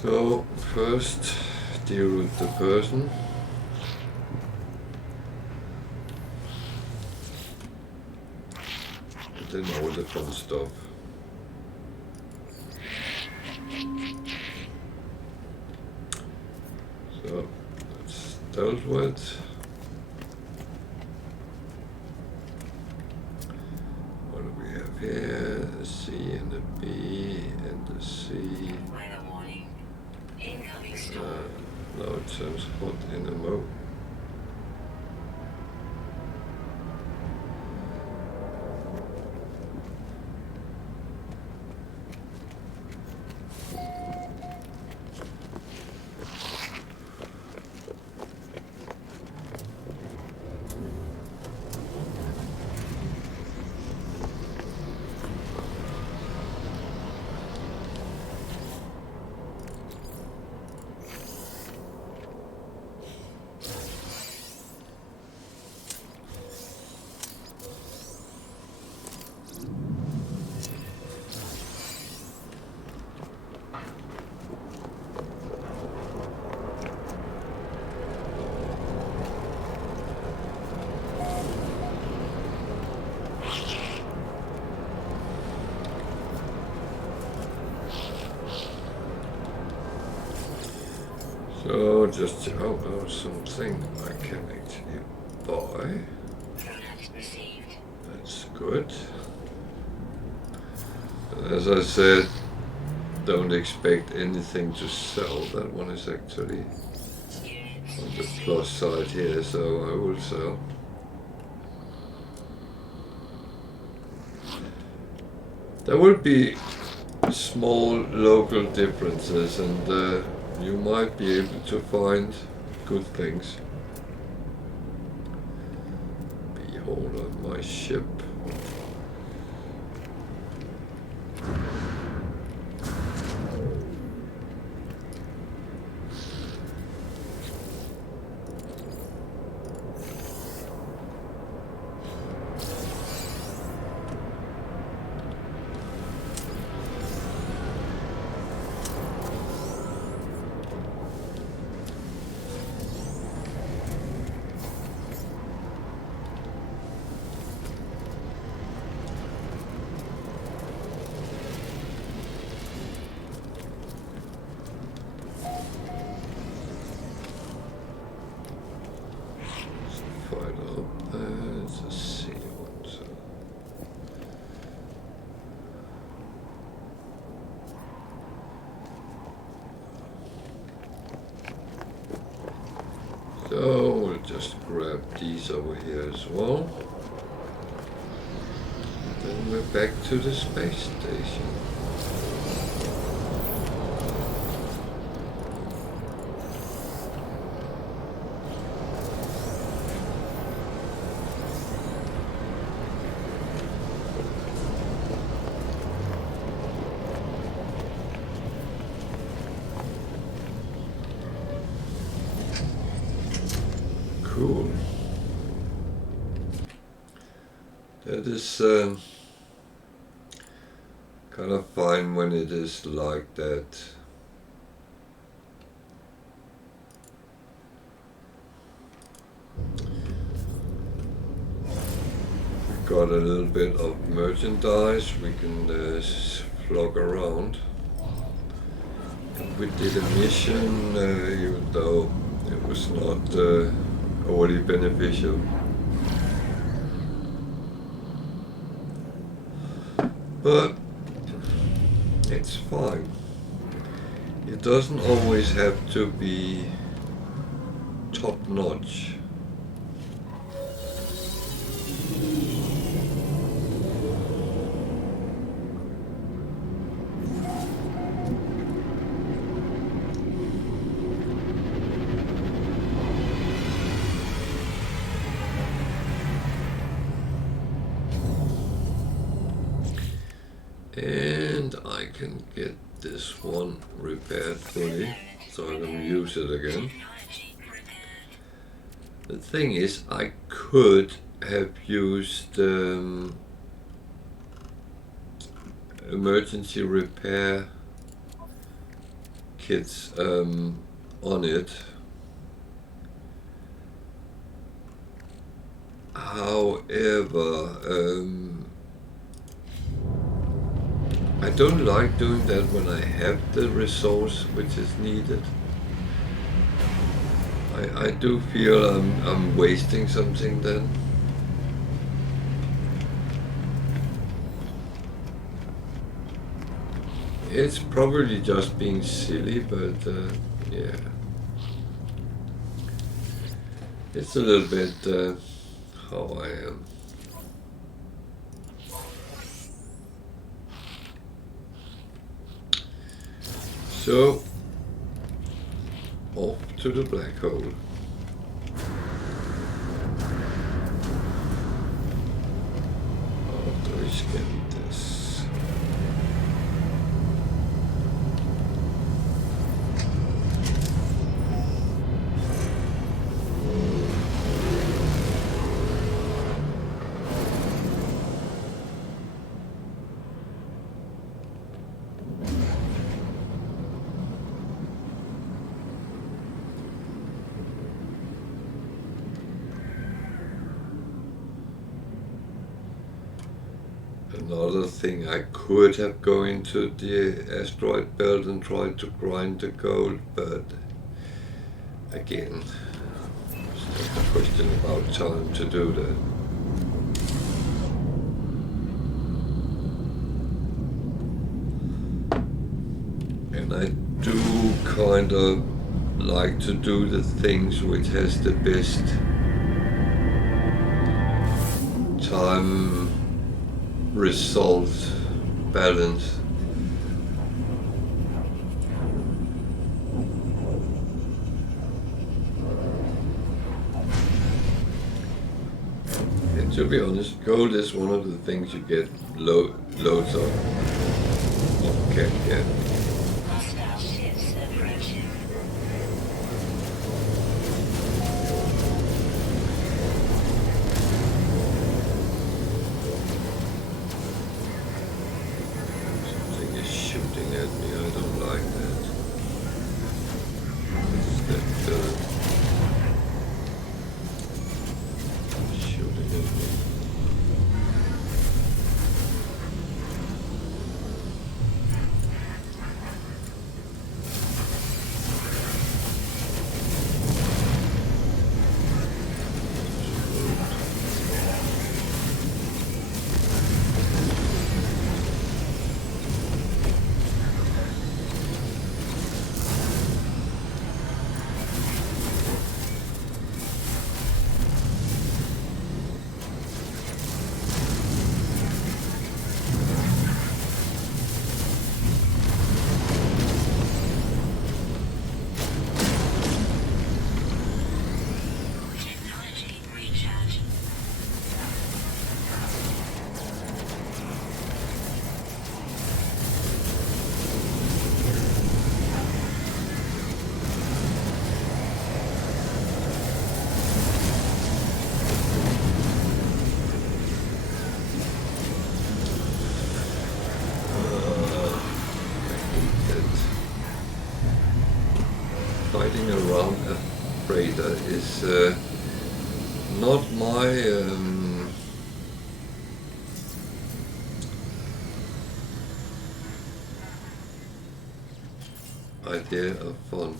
So first deal with the person. And then all the fun stuff. So that's dealt with. What do we have here? A C and a B and a C. Now it says hot in a mo. So just something I can actually buy. That's good. As I said, don't expect anything to sell. That one is actually on the plus side here, so I will sell. There will be small local differences, and you might be able to find good things. Behold on my ship. So we'll just grab these over here as well. Then we're back to the space station. Cool. That is kind of fine when it is like that. We got a little bit of merchandise we can flog around. And we did a mission, even though it was not overly beneficial. But it's fine. It doesn't always have to be top notch. And I can get this one repaired fully, so I can use it again. The thing is, I could have used emergency repair kits on it. However, I don't like doing that when I have the resource which is needed. I do feel I'm wasting something then. It's probably just being silly, but yeah. It's a little bit how I am. So, off to the black hole. After we scan this. Another thing, I could have gone into the asteroid belt and tried to grind the gold, but again, it's just a question about time to do that. And I do kind of like to do the things which has the best time result balance. And to be honest, gold is one of the things you get loads of can get. Hostile ships approaching. Something is shooting at me, I don't like that. What's that gun? Shooting at me. Technology recharge. Fighting around a freighter is not my idea of fun.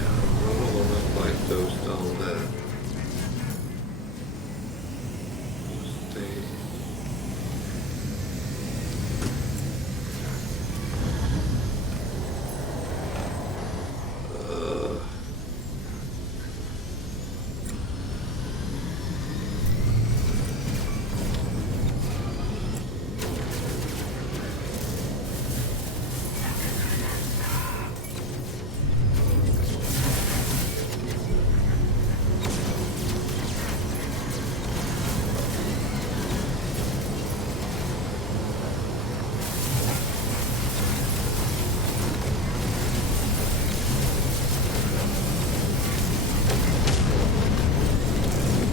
I really want to fight those down there. Stay.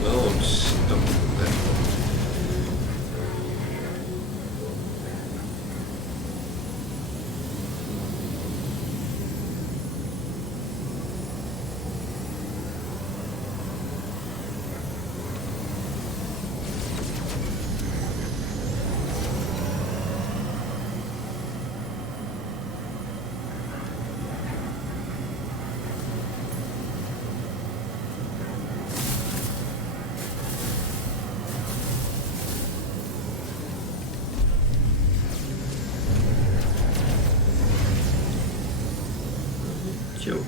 No, I'm stuck with that. Joking.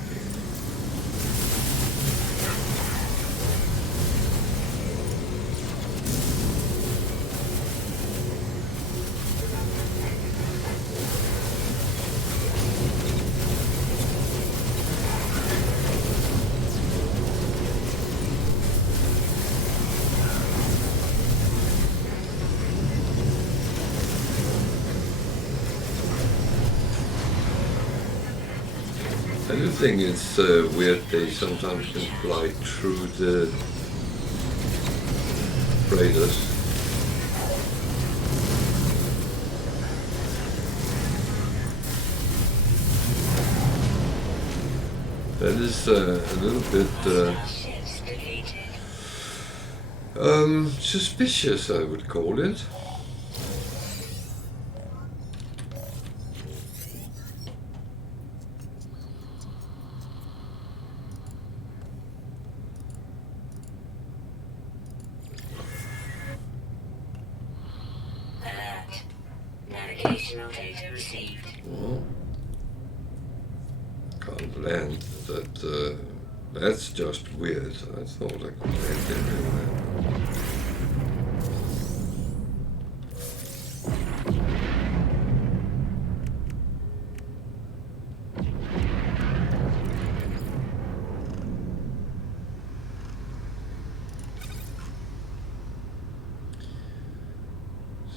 I do think it's weird they sometimes can fly through the freighters. That is a little bit Ships deleted. suspicious, I would call it. land. That's just weird. I thought I could land everywhere.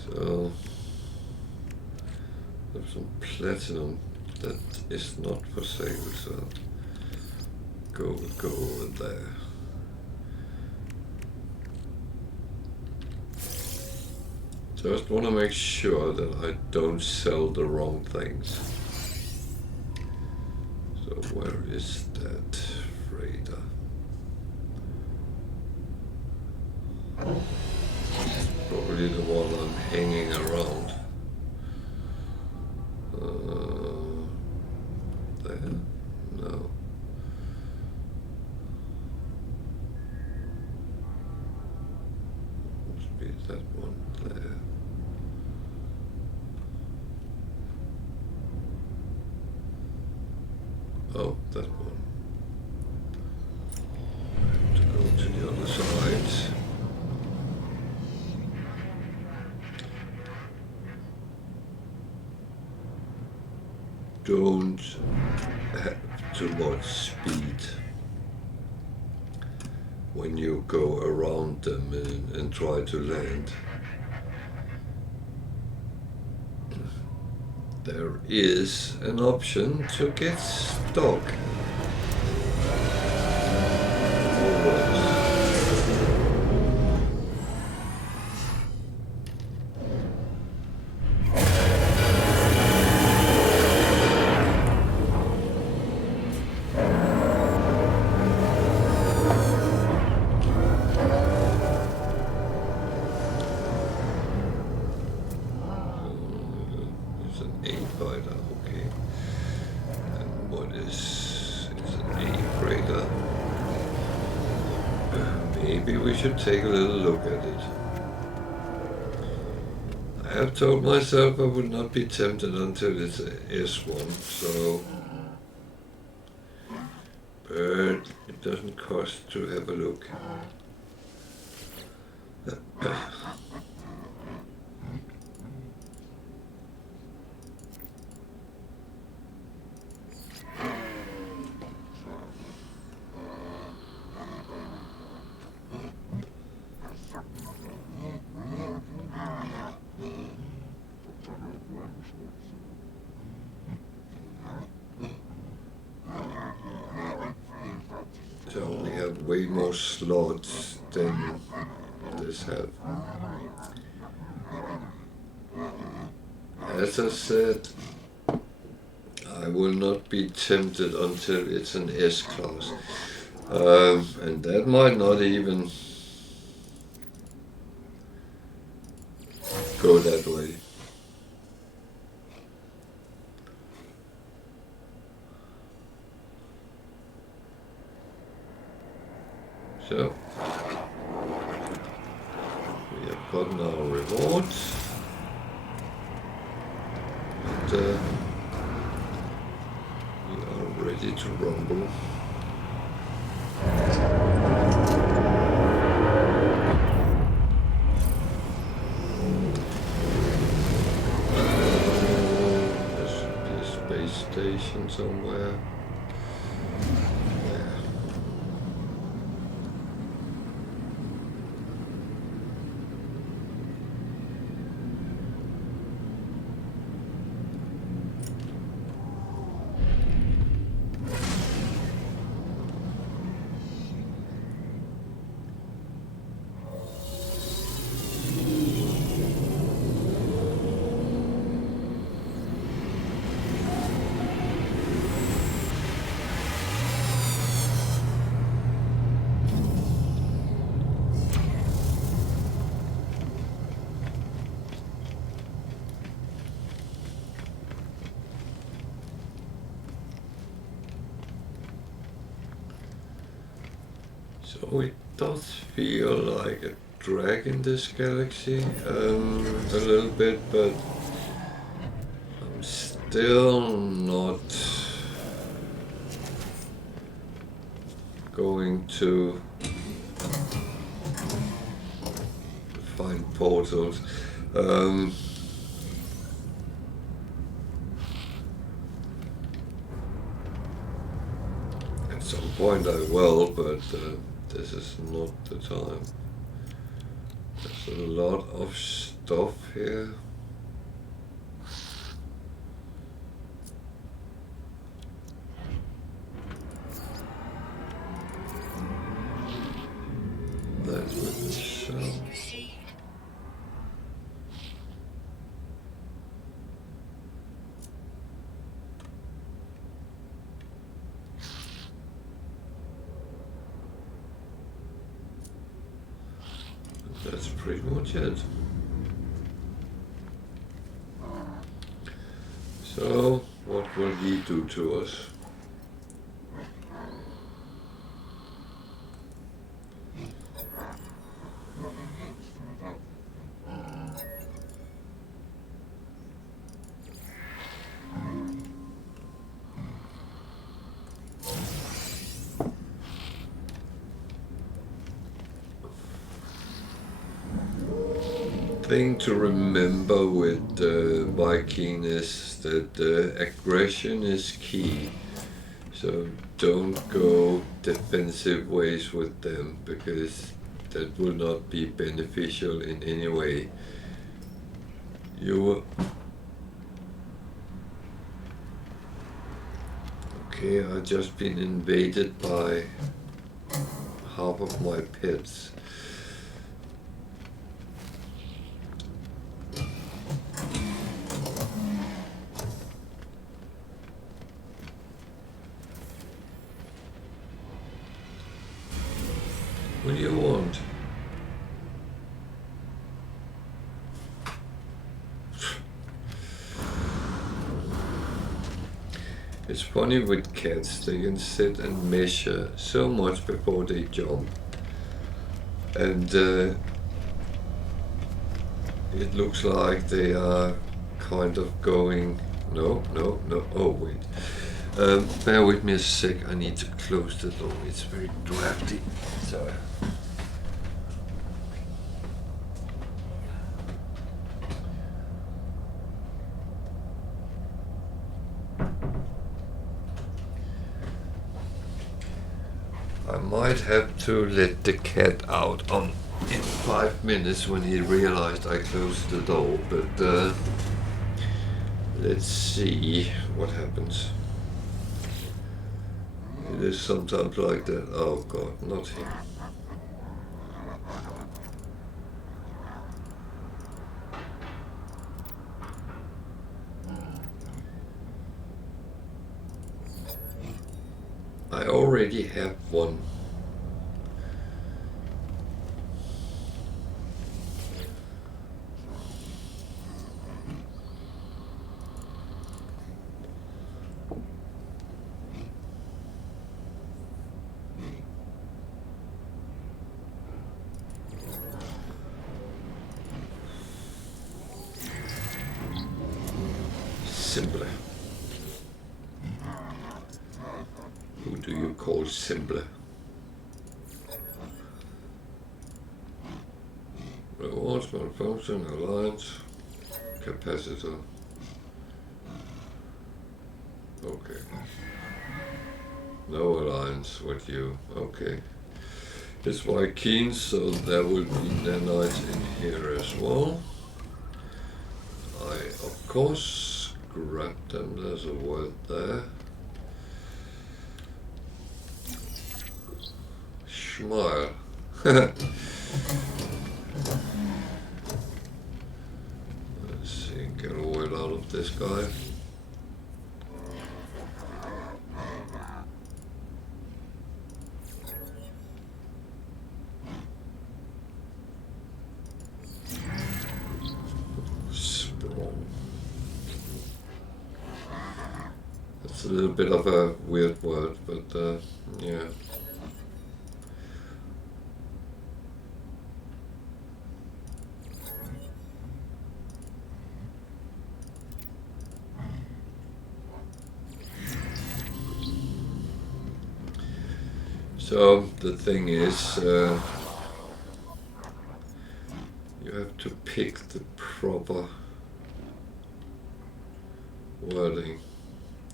So there's some platinum that is not for sale, so go over there. Just want to make sure that I don't sell the wrong things. So where is that freighter? Probably the one I'm hanging around. There? No. Must be that one there. Oh, that one. I have to go to the other side. Don't have too much speed when you go around them and try to land. There is an option to get stuck. Should take a little look at it. I have told myself I would not be tempted until it's S1, so but it doesn't cost to have a look. They only have way more slots than this have. As I said, I will not be tempted until it's an S-class. And that might not even go that way. So, we have gotten our rewards, and we are ready to rumble. There should be a space station somewhere. So it does feel like a drag in this galaxy, a little bit, but I'm still not going to find portals. At some point I will, but this is not the time. There's a lot of stuff here. That's with the sound. That's pretty much it. So, what will he do to us? Thing to remember with Viking is that aggression is key. So don't go defensive ways with them, because that will not be beneficial in any way. Okay, I've just been invaded by half of my pets. What do you want? It's funny with cats, they can sit and measure so much before they jump. And it looks like they are kind of going, no, oh wait. Bear with me a sec, I need to close the door, it's very drafty. Sorry. I might have to let the cat out in 5 minutes when he realized I closed the door, but let's see what happens. It is sometimes like that. Oh god, not him. I already have one. Simpler. Who do you call simpler? Rewards, malfunction, alliance, capacitor. Okay. No alliance with you. Okay. It's Viking, so there will be nanites in here as well. I, of course, grab them. There's a word there. Smile. Let's see, get oil out of this guy. Sprung. That's a little bit of a weird word, but yeah. So the thing is, you have to pick the proper wording.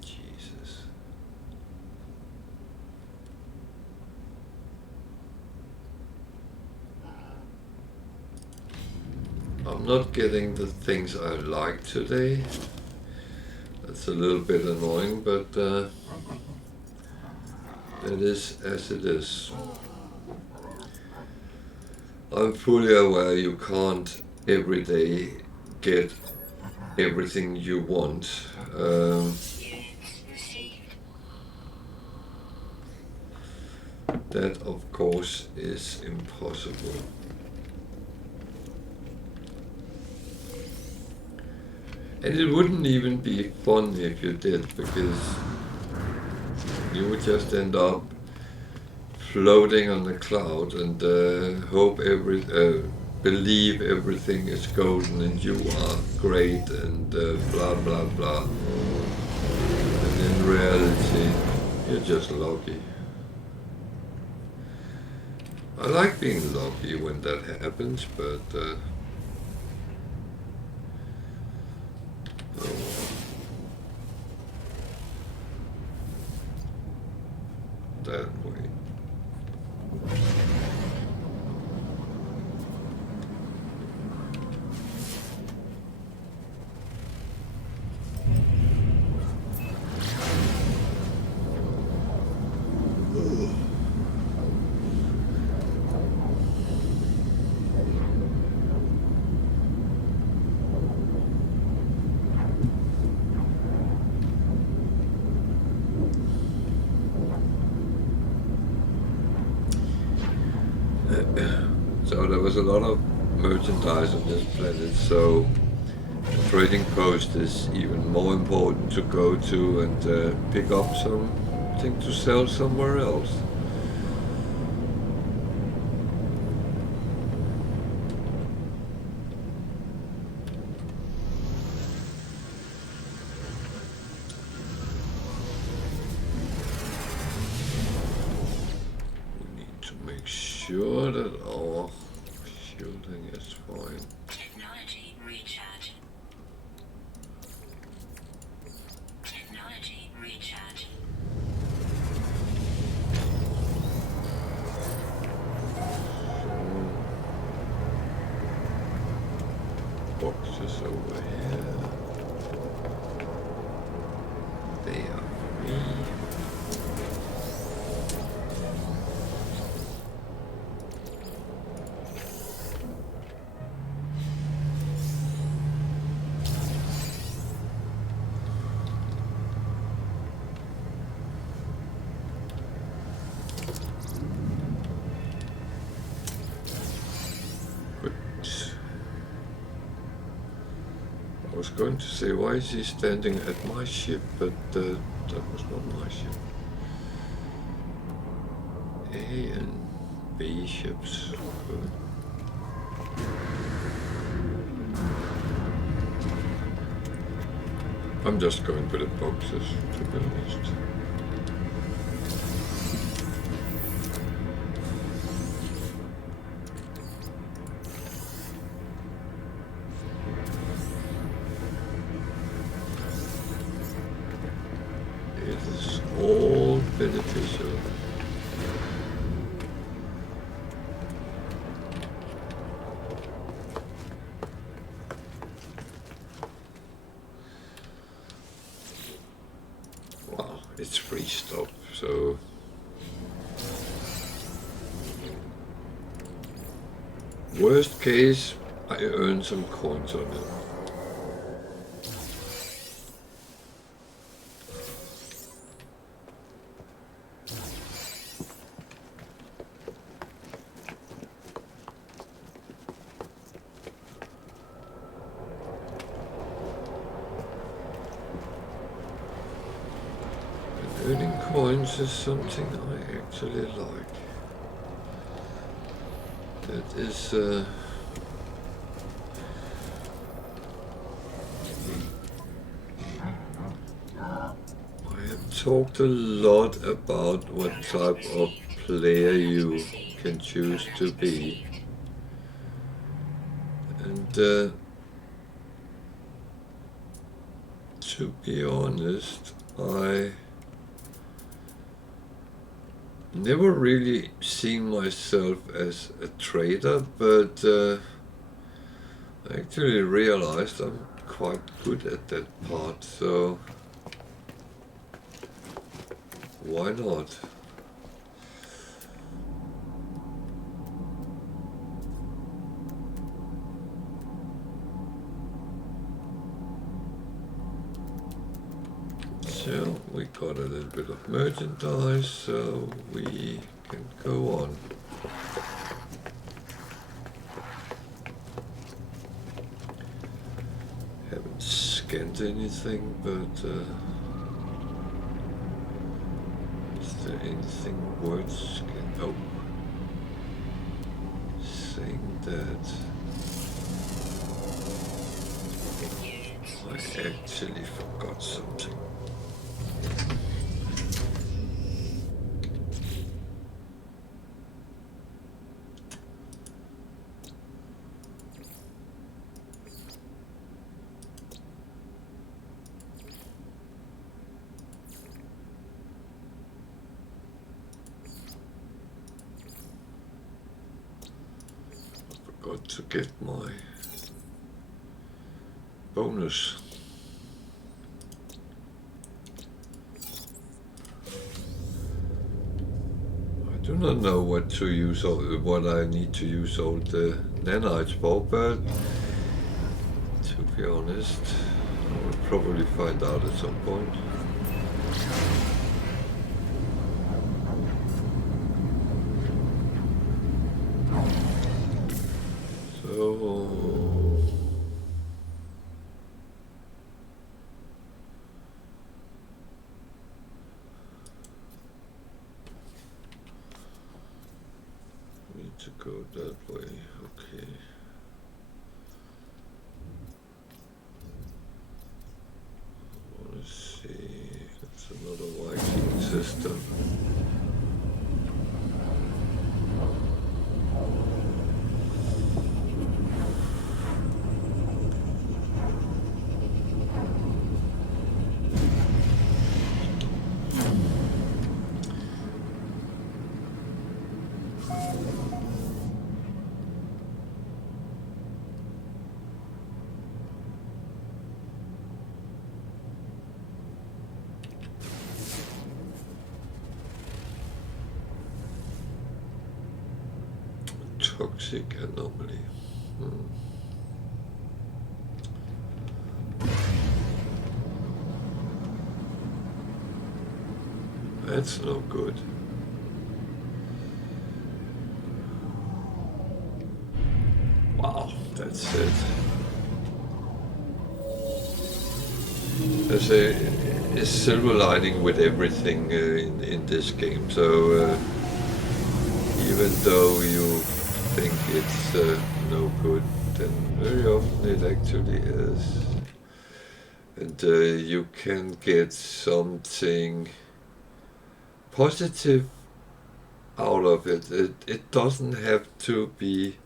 Jesus. I'm not getting the things I like today. That's a little bit annoying, but it is as it is. I'm fully aware you can't every day get everything you want. That of course is impossible. And it wouldn't even be fun if you did, because you would just end up floating on the cloud and believe everything is golden and you are great and blah blah blah. And in reality, you're just lucky. I like being lucky when that happens, but that way. So there was a lot of merchandise on this planet, so the trading post is even more important to go to and pick up something to sell somewhere else. We need to make sure that our shielding is fine. Technology recharge. Technology recharge. Boxes over here. They are for me. I was going to say, why is he standing at my ship, but that was not my ship. A and B ships. Good. I'm just going for the boxes, to be honest. It is all beneficial. Well, it's free stuff, so worst case, I earn some coins on it. Earning coins is something I actually like. It is I am talked a lot about what type of player you can choose to be. And to be honest, I never really seen myself as a trader, but I actually realized I'm quite good at that part, so why not? So we got a little bit of merchandise, so we can go on. Haven't scanned anything, but is there anything worth scanning? Oh, saying that I actually forgot something. Got to get my bonus. I do not know what to use all, what I need to use all the nanites for, but to be honest, I will probably find out at some point. So need to go that way, okay. I want to see, it's another Viking system. Toxic anomaly. That's no good. Wow, that's it. There's a silver lining with everything in this game. So even though you think it's no good, then very often it actually is. And you can get something positive out of it. It doesn't have to be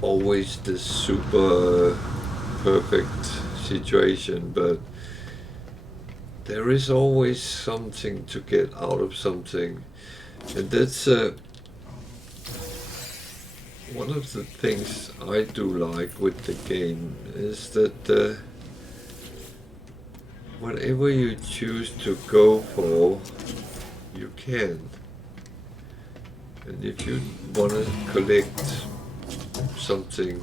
always the super perfect situation, but there is always something to get out of something. And that's one of the things I do like with the game, is that whatever you choose to go for, you can. And if you want to collect something,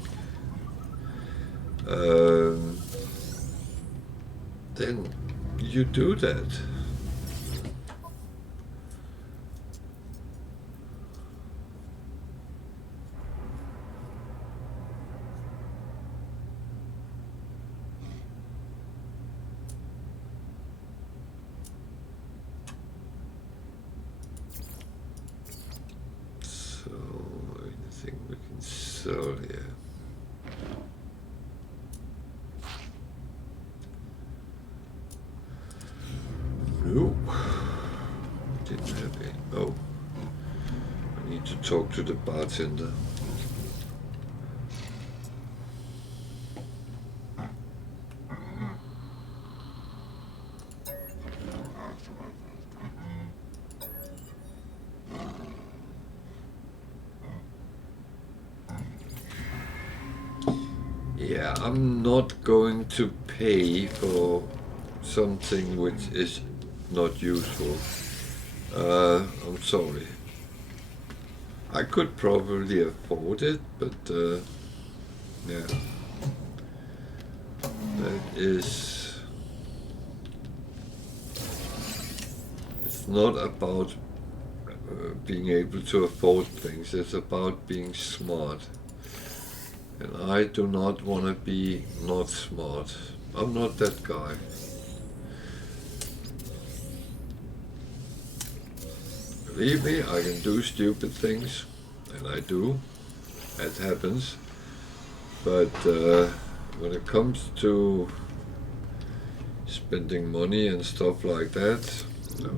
then you do that. So anything we can sell here. No. Didn't have it. Oh. I need to talk to the bartender. Yeah, I'm not going to pay for something which is not useful. I'm sorry. I could probably afford it, but yeah, that is. It's not about being able to afford things. It's about being smart. And I do not want to be not smart. I'm not that guy. Believe me, I can do stupid things, and I do. It happens. But when it comes to spending money and stuff like that, no.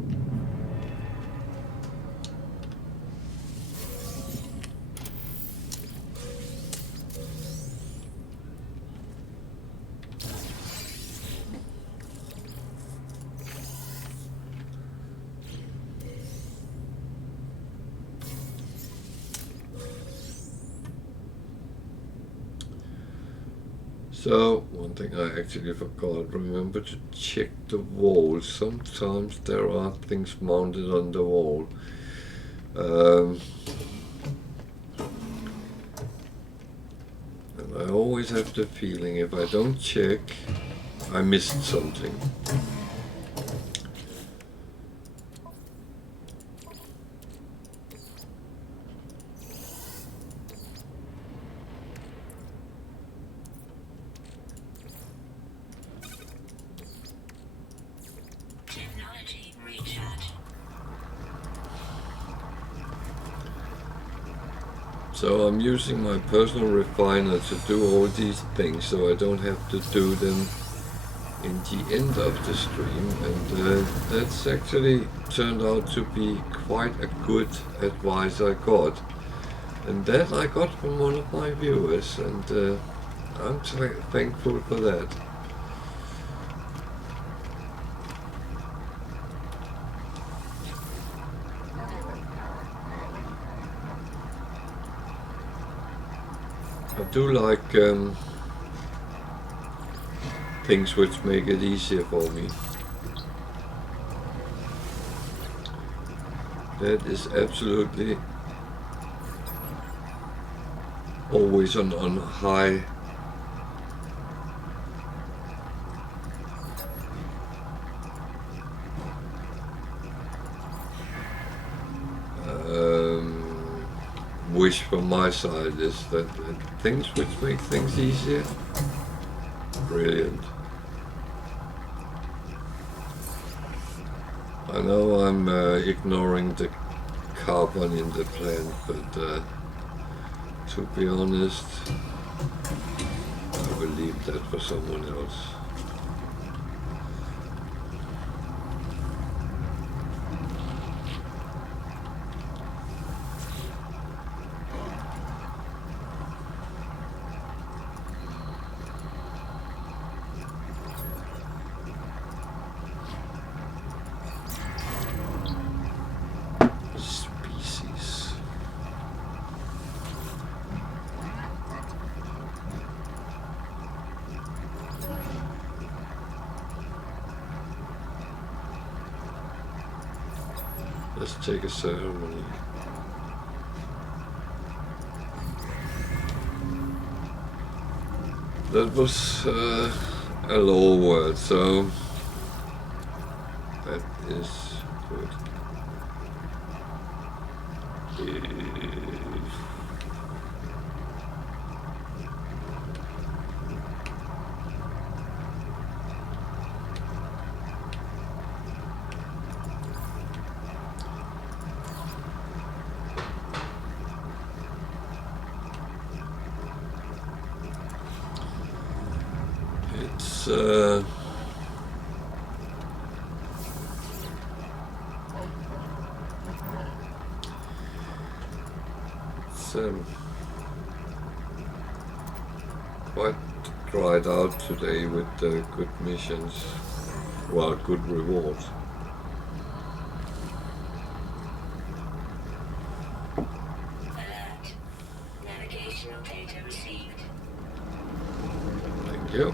So, one thing I actually forgot, remember to check the wall. Sometimes there are things mounted on the wall. And I always have the feeling if I don't check, I missed something. Technology recharge. So I'm using my personal refiner to do all these things so I don't have to do them in the end of the stream, and that's actually turned out to be quite a good advice I got. And that I got from one of my viewers, and I'm thankful for that. I do like things which make it easier for me. That is absolutely always on high wish from my side, is that things which make things easier, brilliant. I know I'm ignoring the carbon in the plant, but to be honest, I will leave that for someone else. Let's take a ceremony. That was a low word, so that is good. it's quite dried out today with good missions. Well, good rewards. Alert. Navigational data received. Thank you.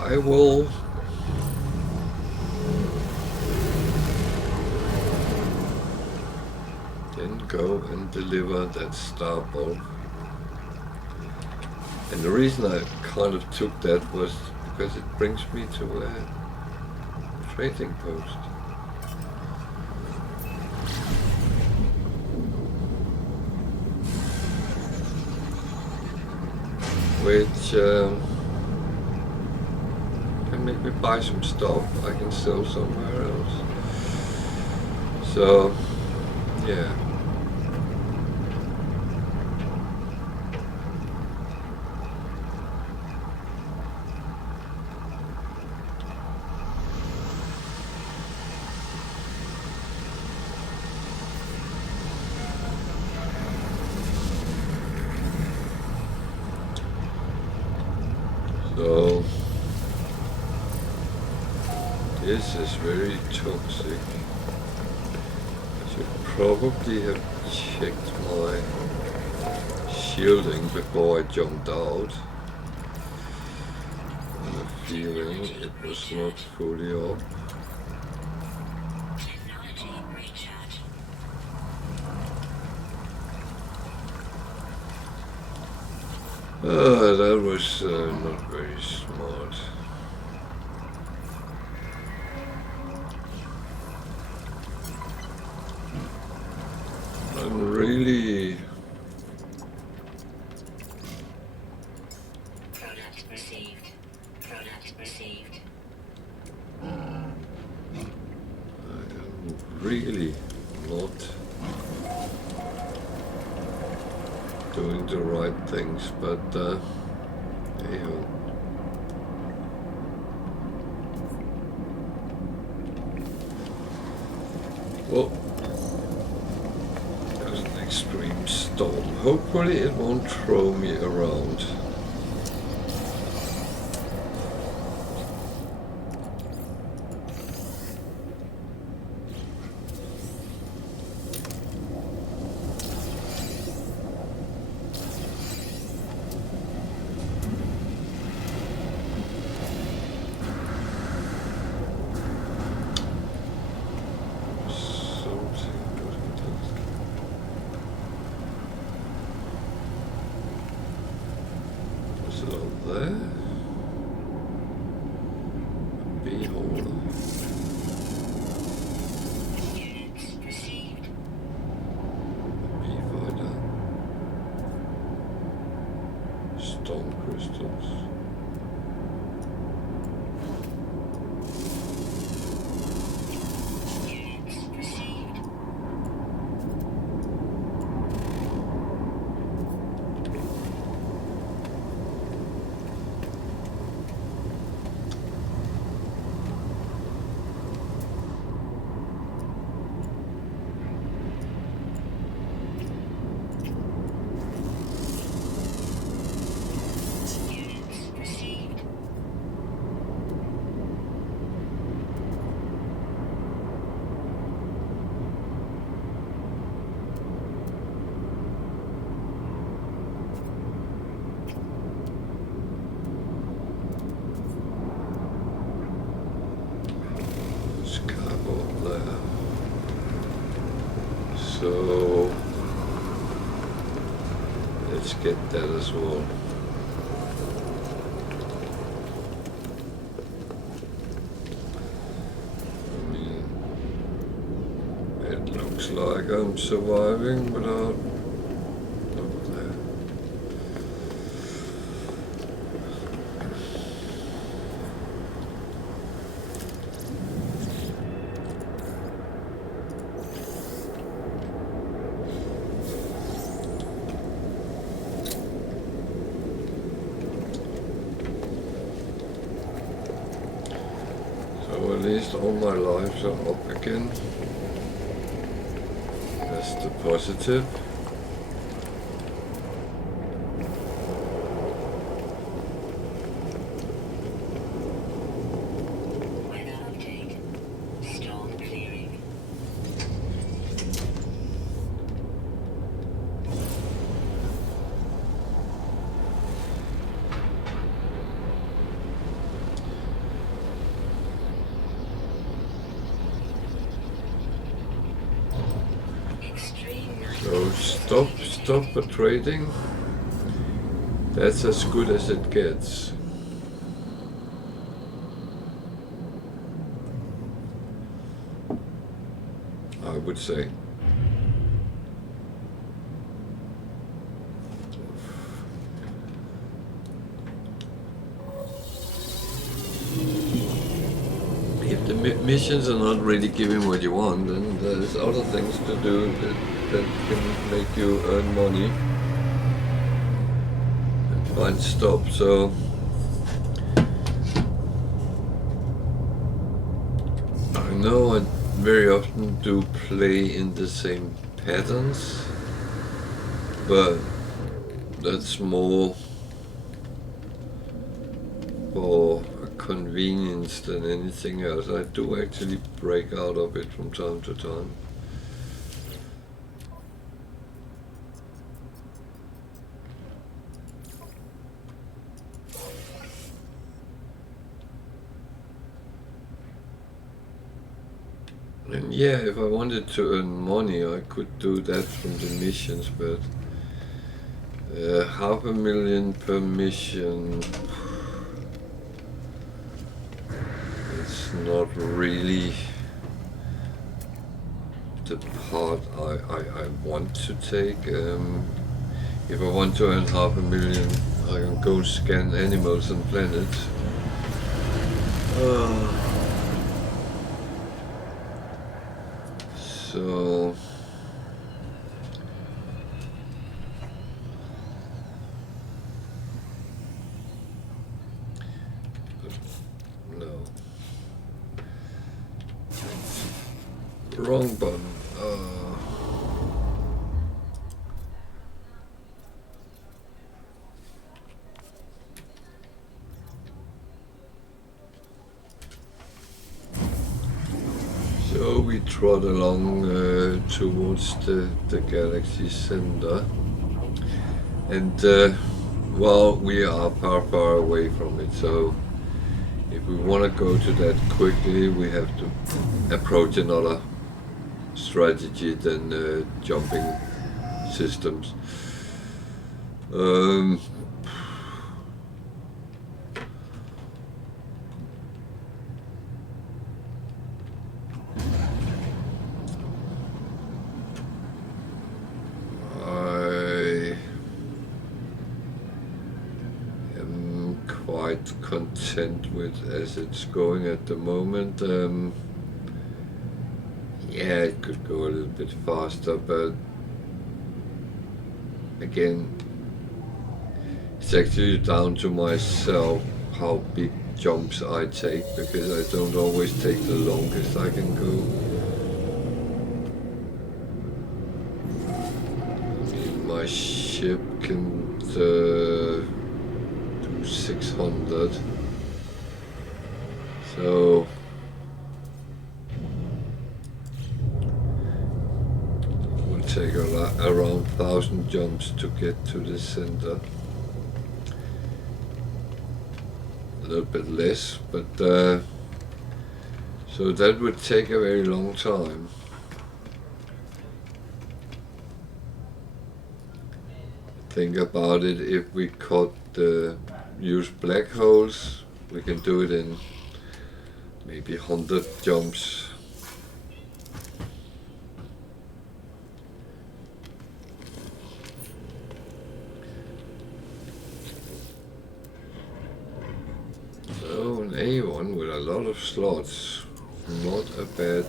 I will then go and deliver that star bulb. And the reason I kind of took that was because it brings me to a trading post. Which can make me buy some stuff I can sell somewhere else. So, yeah. So, this is very toxic. I should probably have checked my shielding before I jumped out. I have a feeling it was not fully up. Technology recharge. That was not very smart. I'm really... Product received. Product received. I am really not doing the right things, but hey ho. Well, there's an extreme storm. Hopefully it won't throw me around. So let's get that as well. I mean, it looks like I'm surviving without that. least all my lives are up again. That's the positive. Weather update. Storm clearing. Extreme night. So stop the trading. That's as good as it gets. I would say. If the missions are not really giving what you want, then there's other things to do that can make you earn money and find stuff. So I know I very often do play in the same patterns, but that's more for convenience than anything else. I do actually break out of it from time to time. And yeah, if I wanted to earn money, I could do that from the missions, but $500,000 per mission, it's not really the part I want to take. If I want to earn $500,000, I can go scan animals and planets. So no, wrong button. So we trot along towards the galaxy center, and well, we are far away from it, so if we want to go to that quickly, we have to approach another strategy than jumping systems. Content with as it's going at the moment. Yeah, it could go a little bit faster, but again, it's actually down to myself how big jumps I take, because I don't always take the longest I can go. I mean, my ship can do 600, so it will take around 1,000 jumps to get to the center. A little bit less, but so that would take a very long time. Think about it, if we use black holes, we can do it in maybe 100 jumps. So an A1 with a lot of slots, not a bad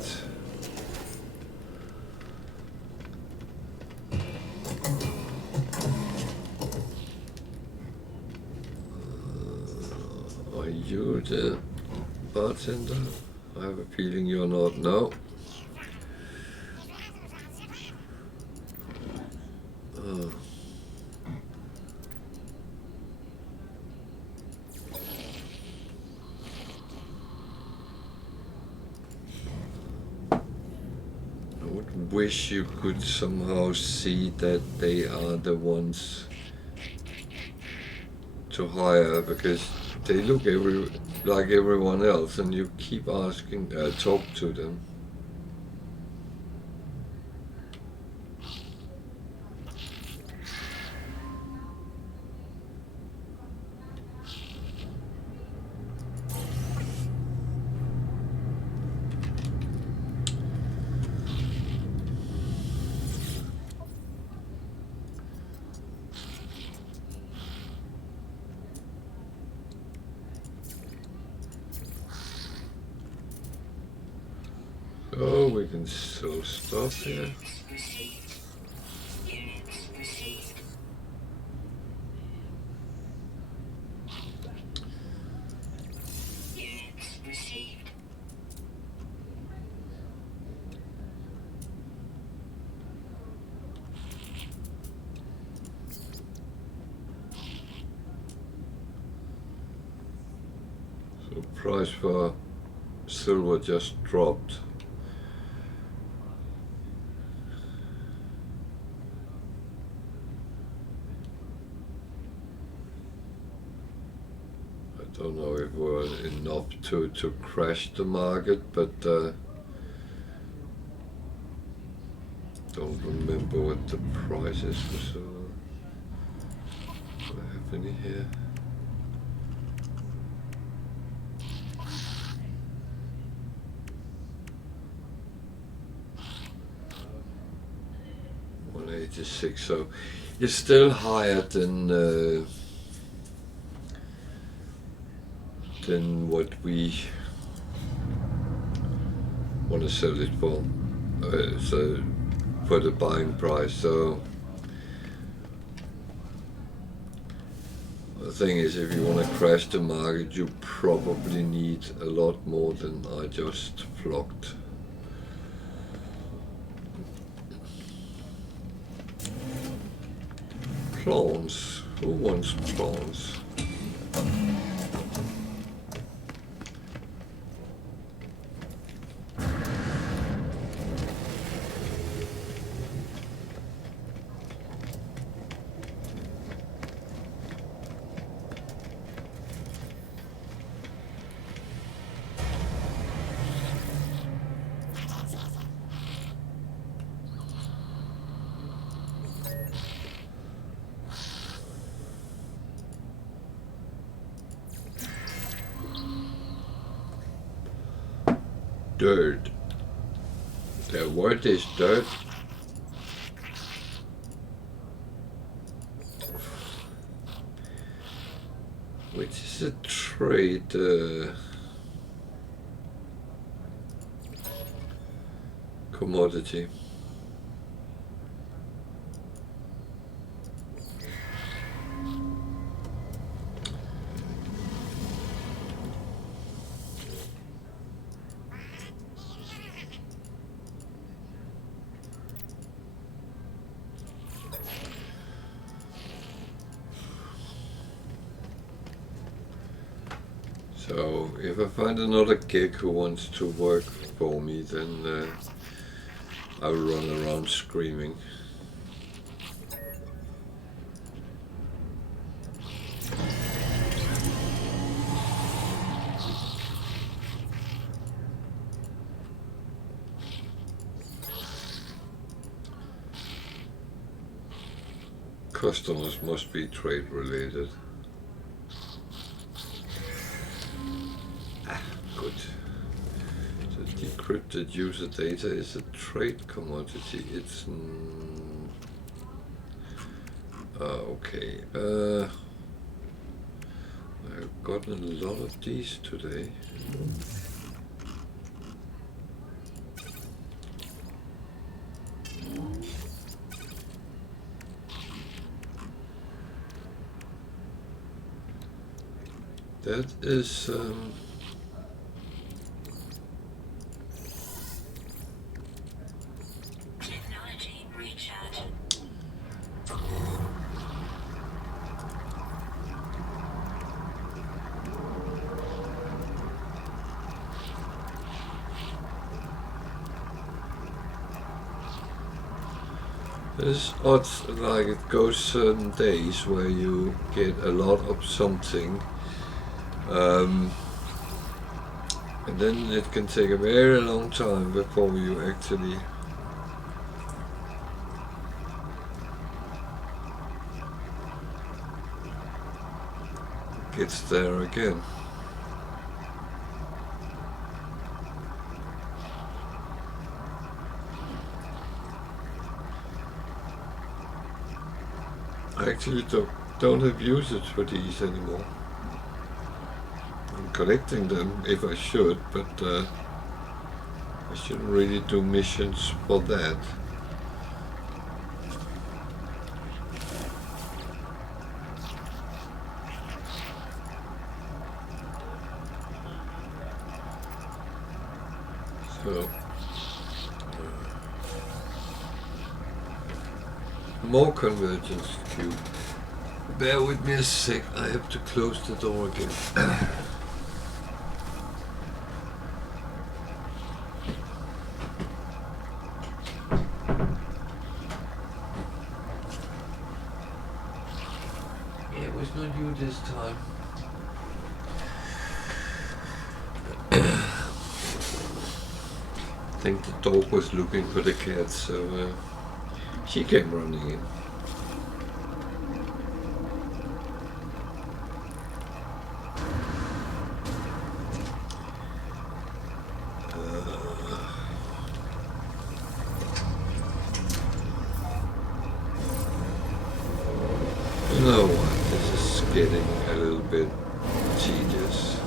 Are you the bartender? I have a feeling you're not. No. Oh. I would wish you could somehow see that they are the ones to hire, because they look like everyone else, and you keep asking, talk to them. Oh, we can sell stuff here. Units received. Units received. Units received. So price for silver just dropped. I don't know if we're enough to crash the market, but don't remember what the price is for silver. Do I have any here? $186, so it's still higher than what we want to sell it for. So for the buying price. So the thing is, if you want to crash the market, you probably need a lot more than I just flocked. Prawns. Who wants prawns? Dirt. The word is dirt. Which is a trade commodity. So if I find another gig who wants to work for me, then I'll run around screaming. Customers must be trade related. Good. So decrypted user data is a trade commodity. It's okay. I've gotten a lot of these today. That is It's odd, like it goes certain days where you get a lot of something, and then it can take a very long time before you actually gets there again. I actually don't have usage for these anymore. I'm collecting them if I should, but I shouldn't really do missions for that. So, more convergence cube. Bear with me a sec, I have to close the door again. It was not you this time. I think the dog was looking for the cat, so she came running in. You know what, this is getting a little bit tedious.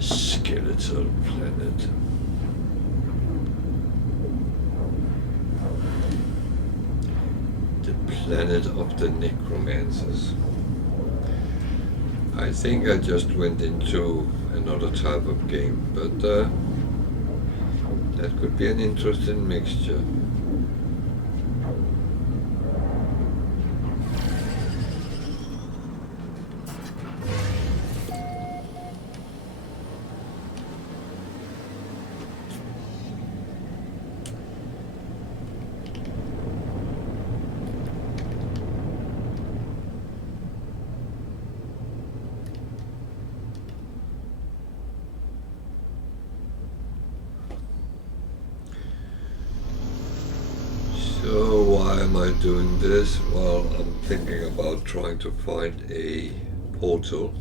Skeletal planet. The planet of the necromancers. I think I just went into another type of game, but that could be an interesting mixture. So why am I doing this? Well, I'm thinking about trying to find a portal.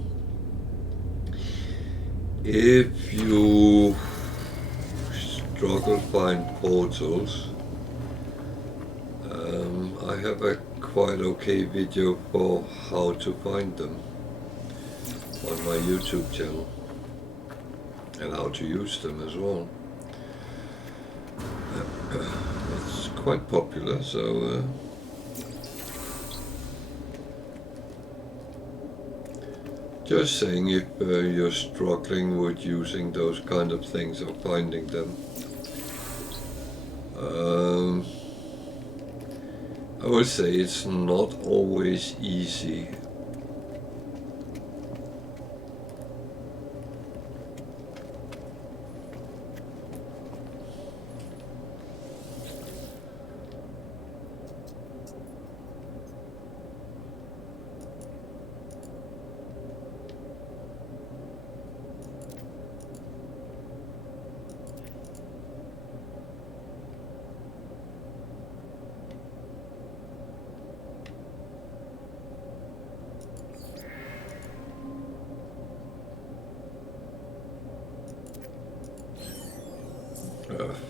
If you struggle to find portals, I have a quite okay video for how to find them on my YouTube channel, and how to use them as well. It's quite popular, so just saying, if you're struggling with using those kind of things or finding them, I would say it's not always easy.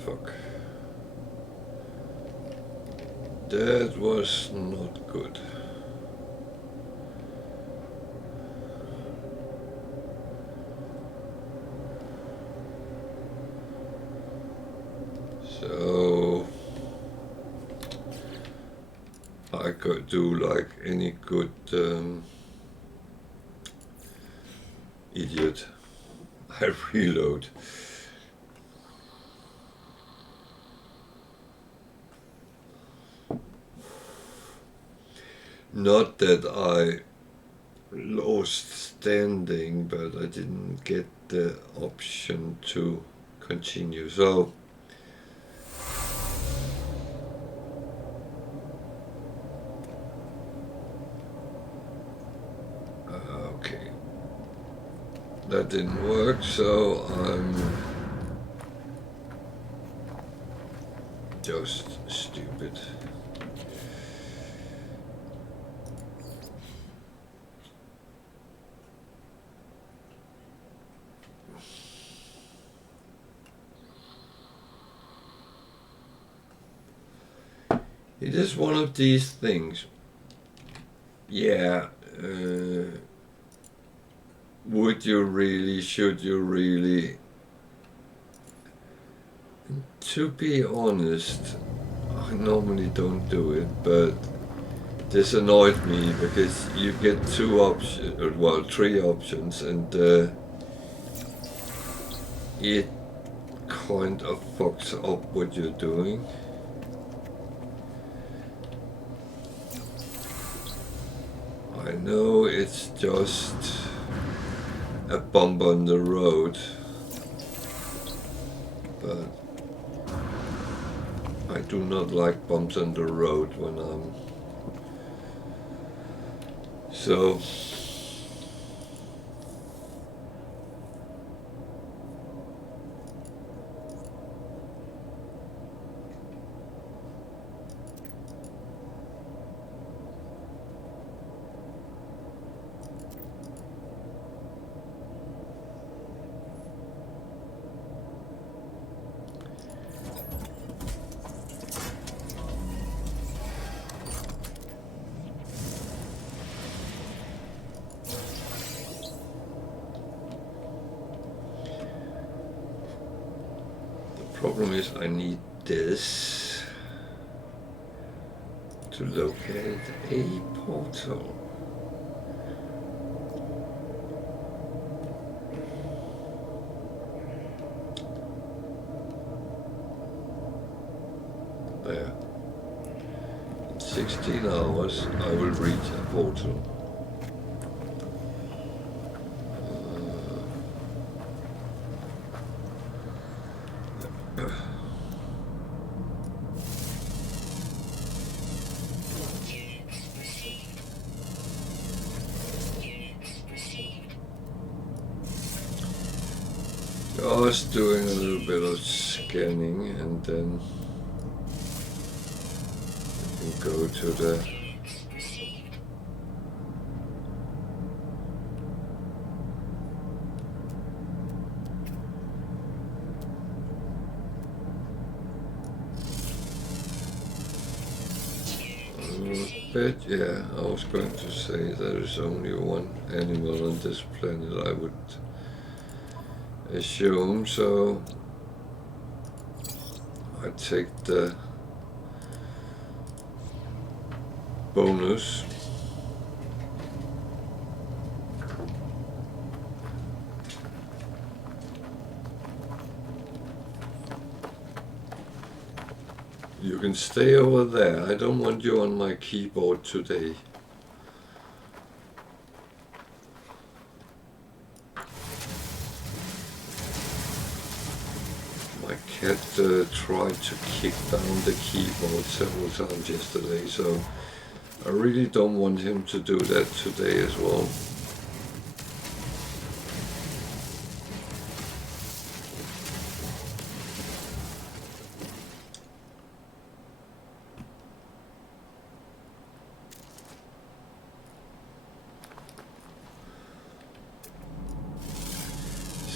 Fuck. That was not good. So I could do like any good idiot. I reload. Not that I lost standing, but I didn't get the option to continue. So okay, that didn't work, so I'm just stupid. It is one of these things. Yeah, would you really, should you really? To be honest, I normally don't do it, but this annoyed me because you get two options, well, three options, and it kind of fucks up what you're doing. I know it's just a bump on the road, but I do not like bumps on the road when I'm so. Problem is I need this to locate a portal. There. In 16 hours I will reach a portal. Just doing a little bit of scanning, and then we can go to the bit. Yeah, I was going to say there is only one animal on this planet, I would assume, so I take the bonus. You can stay over there. I don't want you on my keyboard today. My cat tried to kick down the keyboard several times yesterday, so I really don't want him to do that today as well.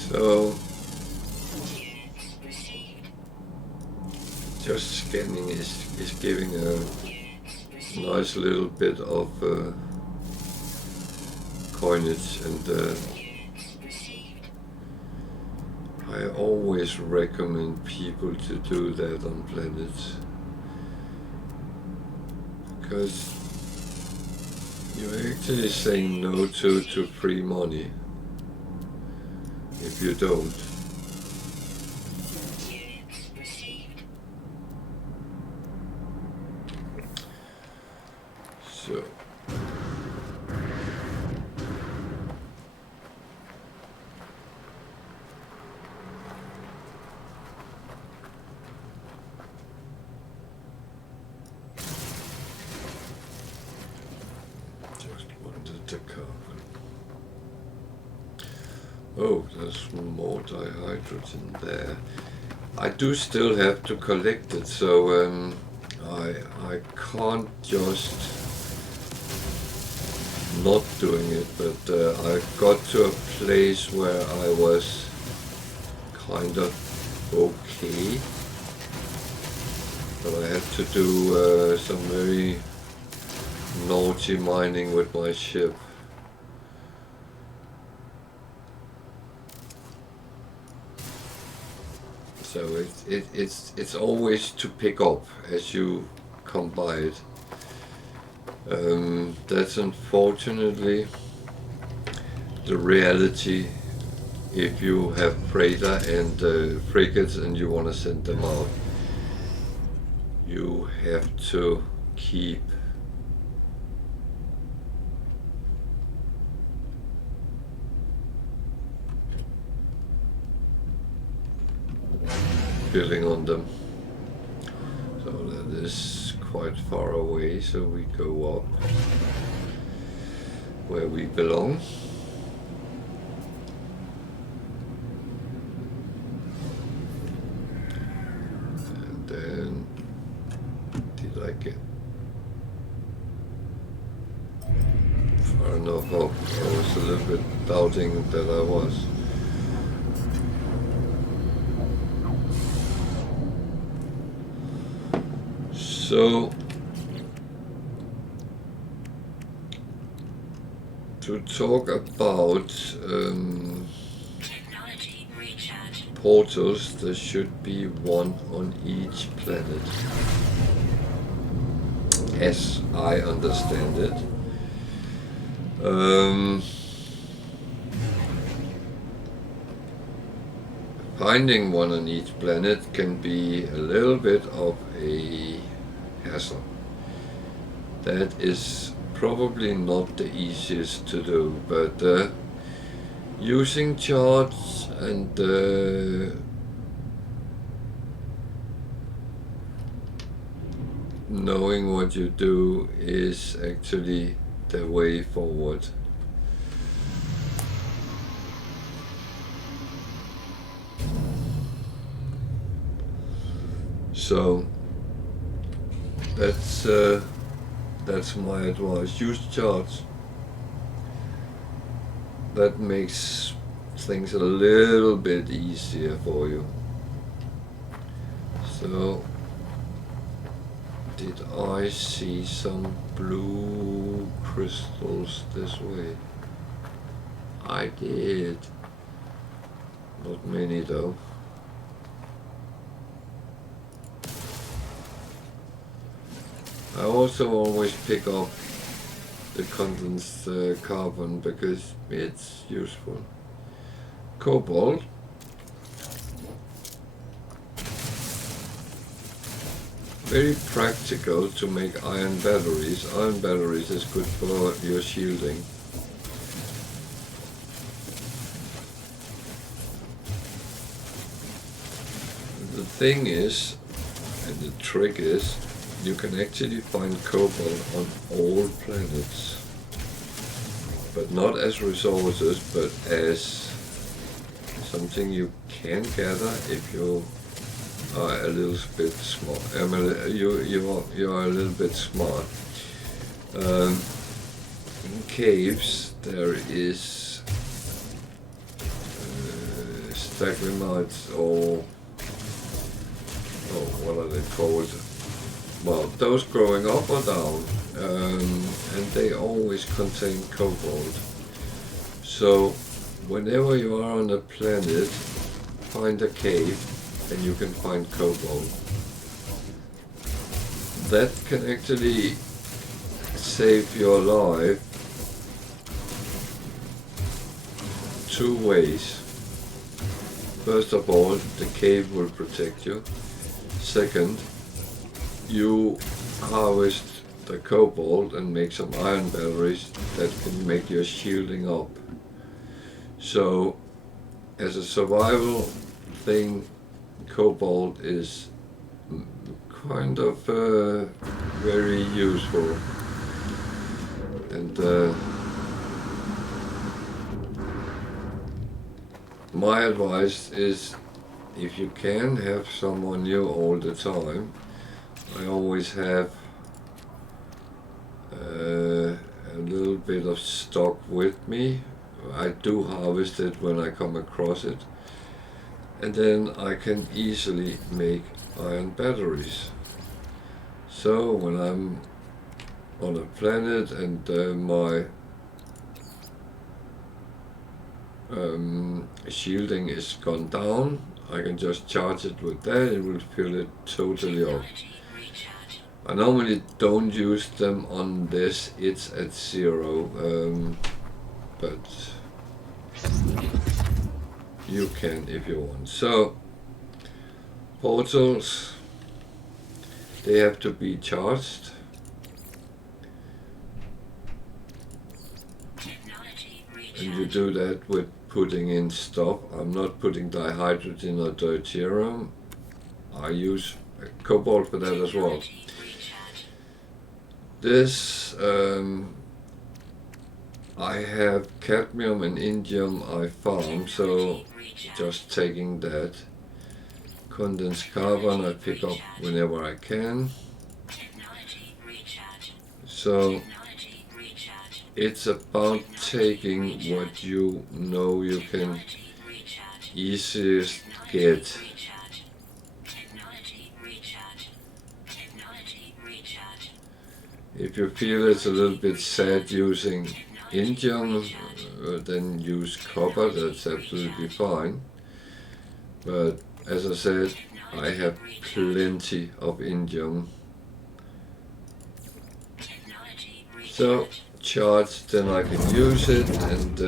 So just scanning is giving a nice little bit of coinage, and I always recommend people to do that on planets, because You're actually saying no to free money if you don't. Units received. So. Just wanted to cover. Oh, there's more dihydrogen there. I do still have to collect it, so I can't just not doing it, but I got to a place where I was kind of okay, but I had to do some very naughty mining with my ship. So it's always to pick up as you come by it. That's unfortunately the reality if you have freighter and frigates and you want to send them out. You have to keep building on them. So that is quite far away, so we go up where we belong. And then, did I get far enough up? I was a little bit doubting that I was. So, to talk about Technology recharge. portals, there should be one on each planet, as I understand it. Finding one on each planet can be a little bit of a hassle. That is probably not the easiest to do, but using charts and knowing what you do is actually the way forward. So that's my advice. Use charts. That makes things a little bit easier for you. So, did I see some blue crystals this way? I did. Not many though. I also always pick up the condensed carbon because it's useful. Cobalt. Very practical to make iron batteries. Iron batteries is good for your shielding. The thing is, and the trick is, you can actually find cobalt on all planets, but not as resources, but as something you can gather if you are a little bit smart. I mean, you are a little bit smart. In caves there is stalagmites or what are they called? Well, those growing up or down, and they always contain cobalt. So, whenever you are on a planet, find a cave and you can find cobalt. That can actually save your life two ways. First of all, the cave will protect you. Second, you harvest the cobalt and make some iron batteries that can make your shielding up. So, as a survival thing, cobalt is kind of very useful. And my advice is, if you can have some on you all the time, I always have a little bit of stock with me. I do harvest it when I come across it, and then I can easily make iron batteries. So when I'm on a planet and my shielding is gone down, I can just charge it with that. It will fill it totally up. I normally don't use them on this, it's at 0, but you can if you want. So, portals, they have to be charged. And you do that with putting in stuff. I'm not putting dihydrogen or deuterium. I use cobalt for that as well. This, I have cadmium and indium I farm, so just taking that. Condensed carbon I pick up whenever I can. So it's about taking what you know you can easiest get. If you feel it's a little bit sad using indium, then use copper, that's absolutely fine. But as I said, I have plenty of indium. So charged, then I can use it, and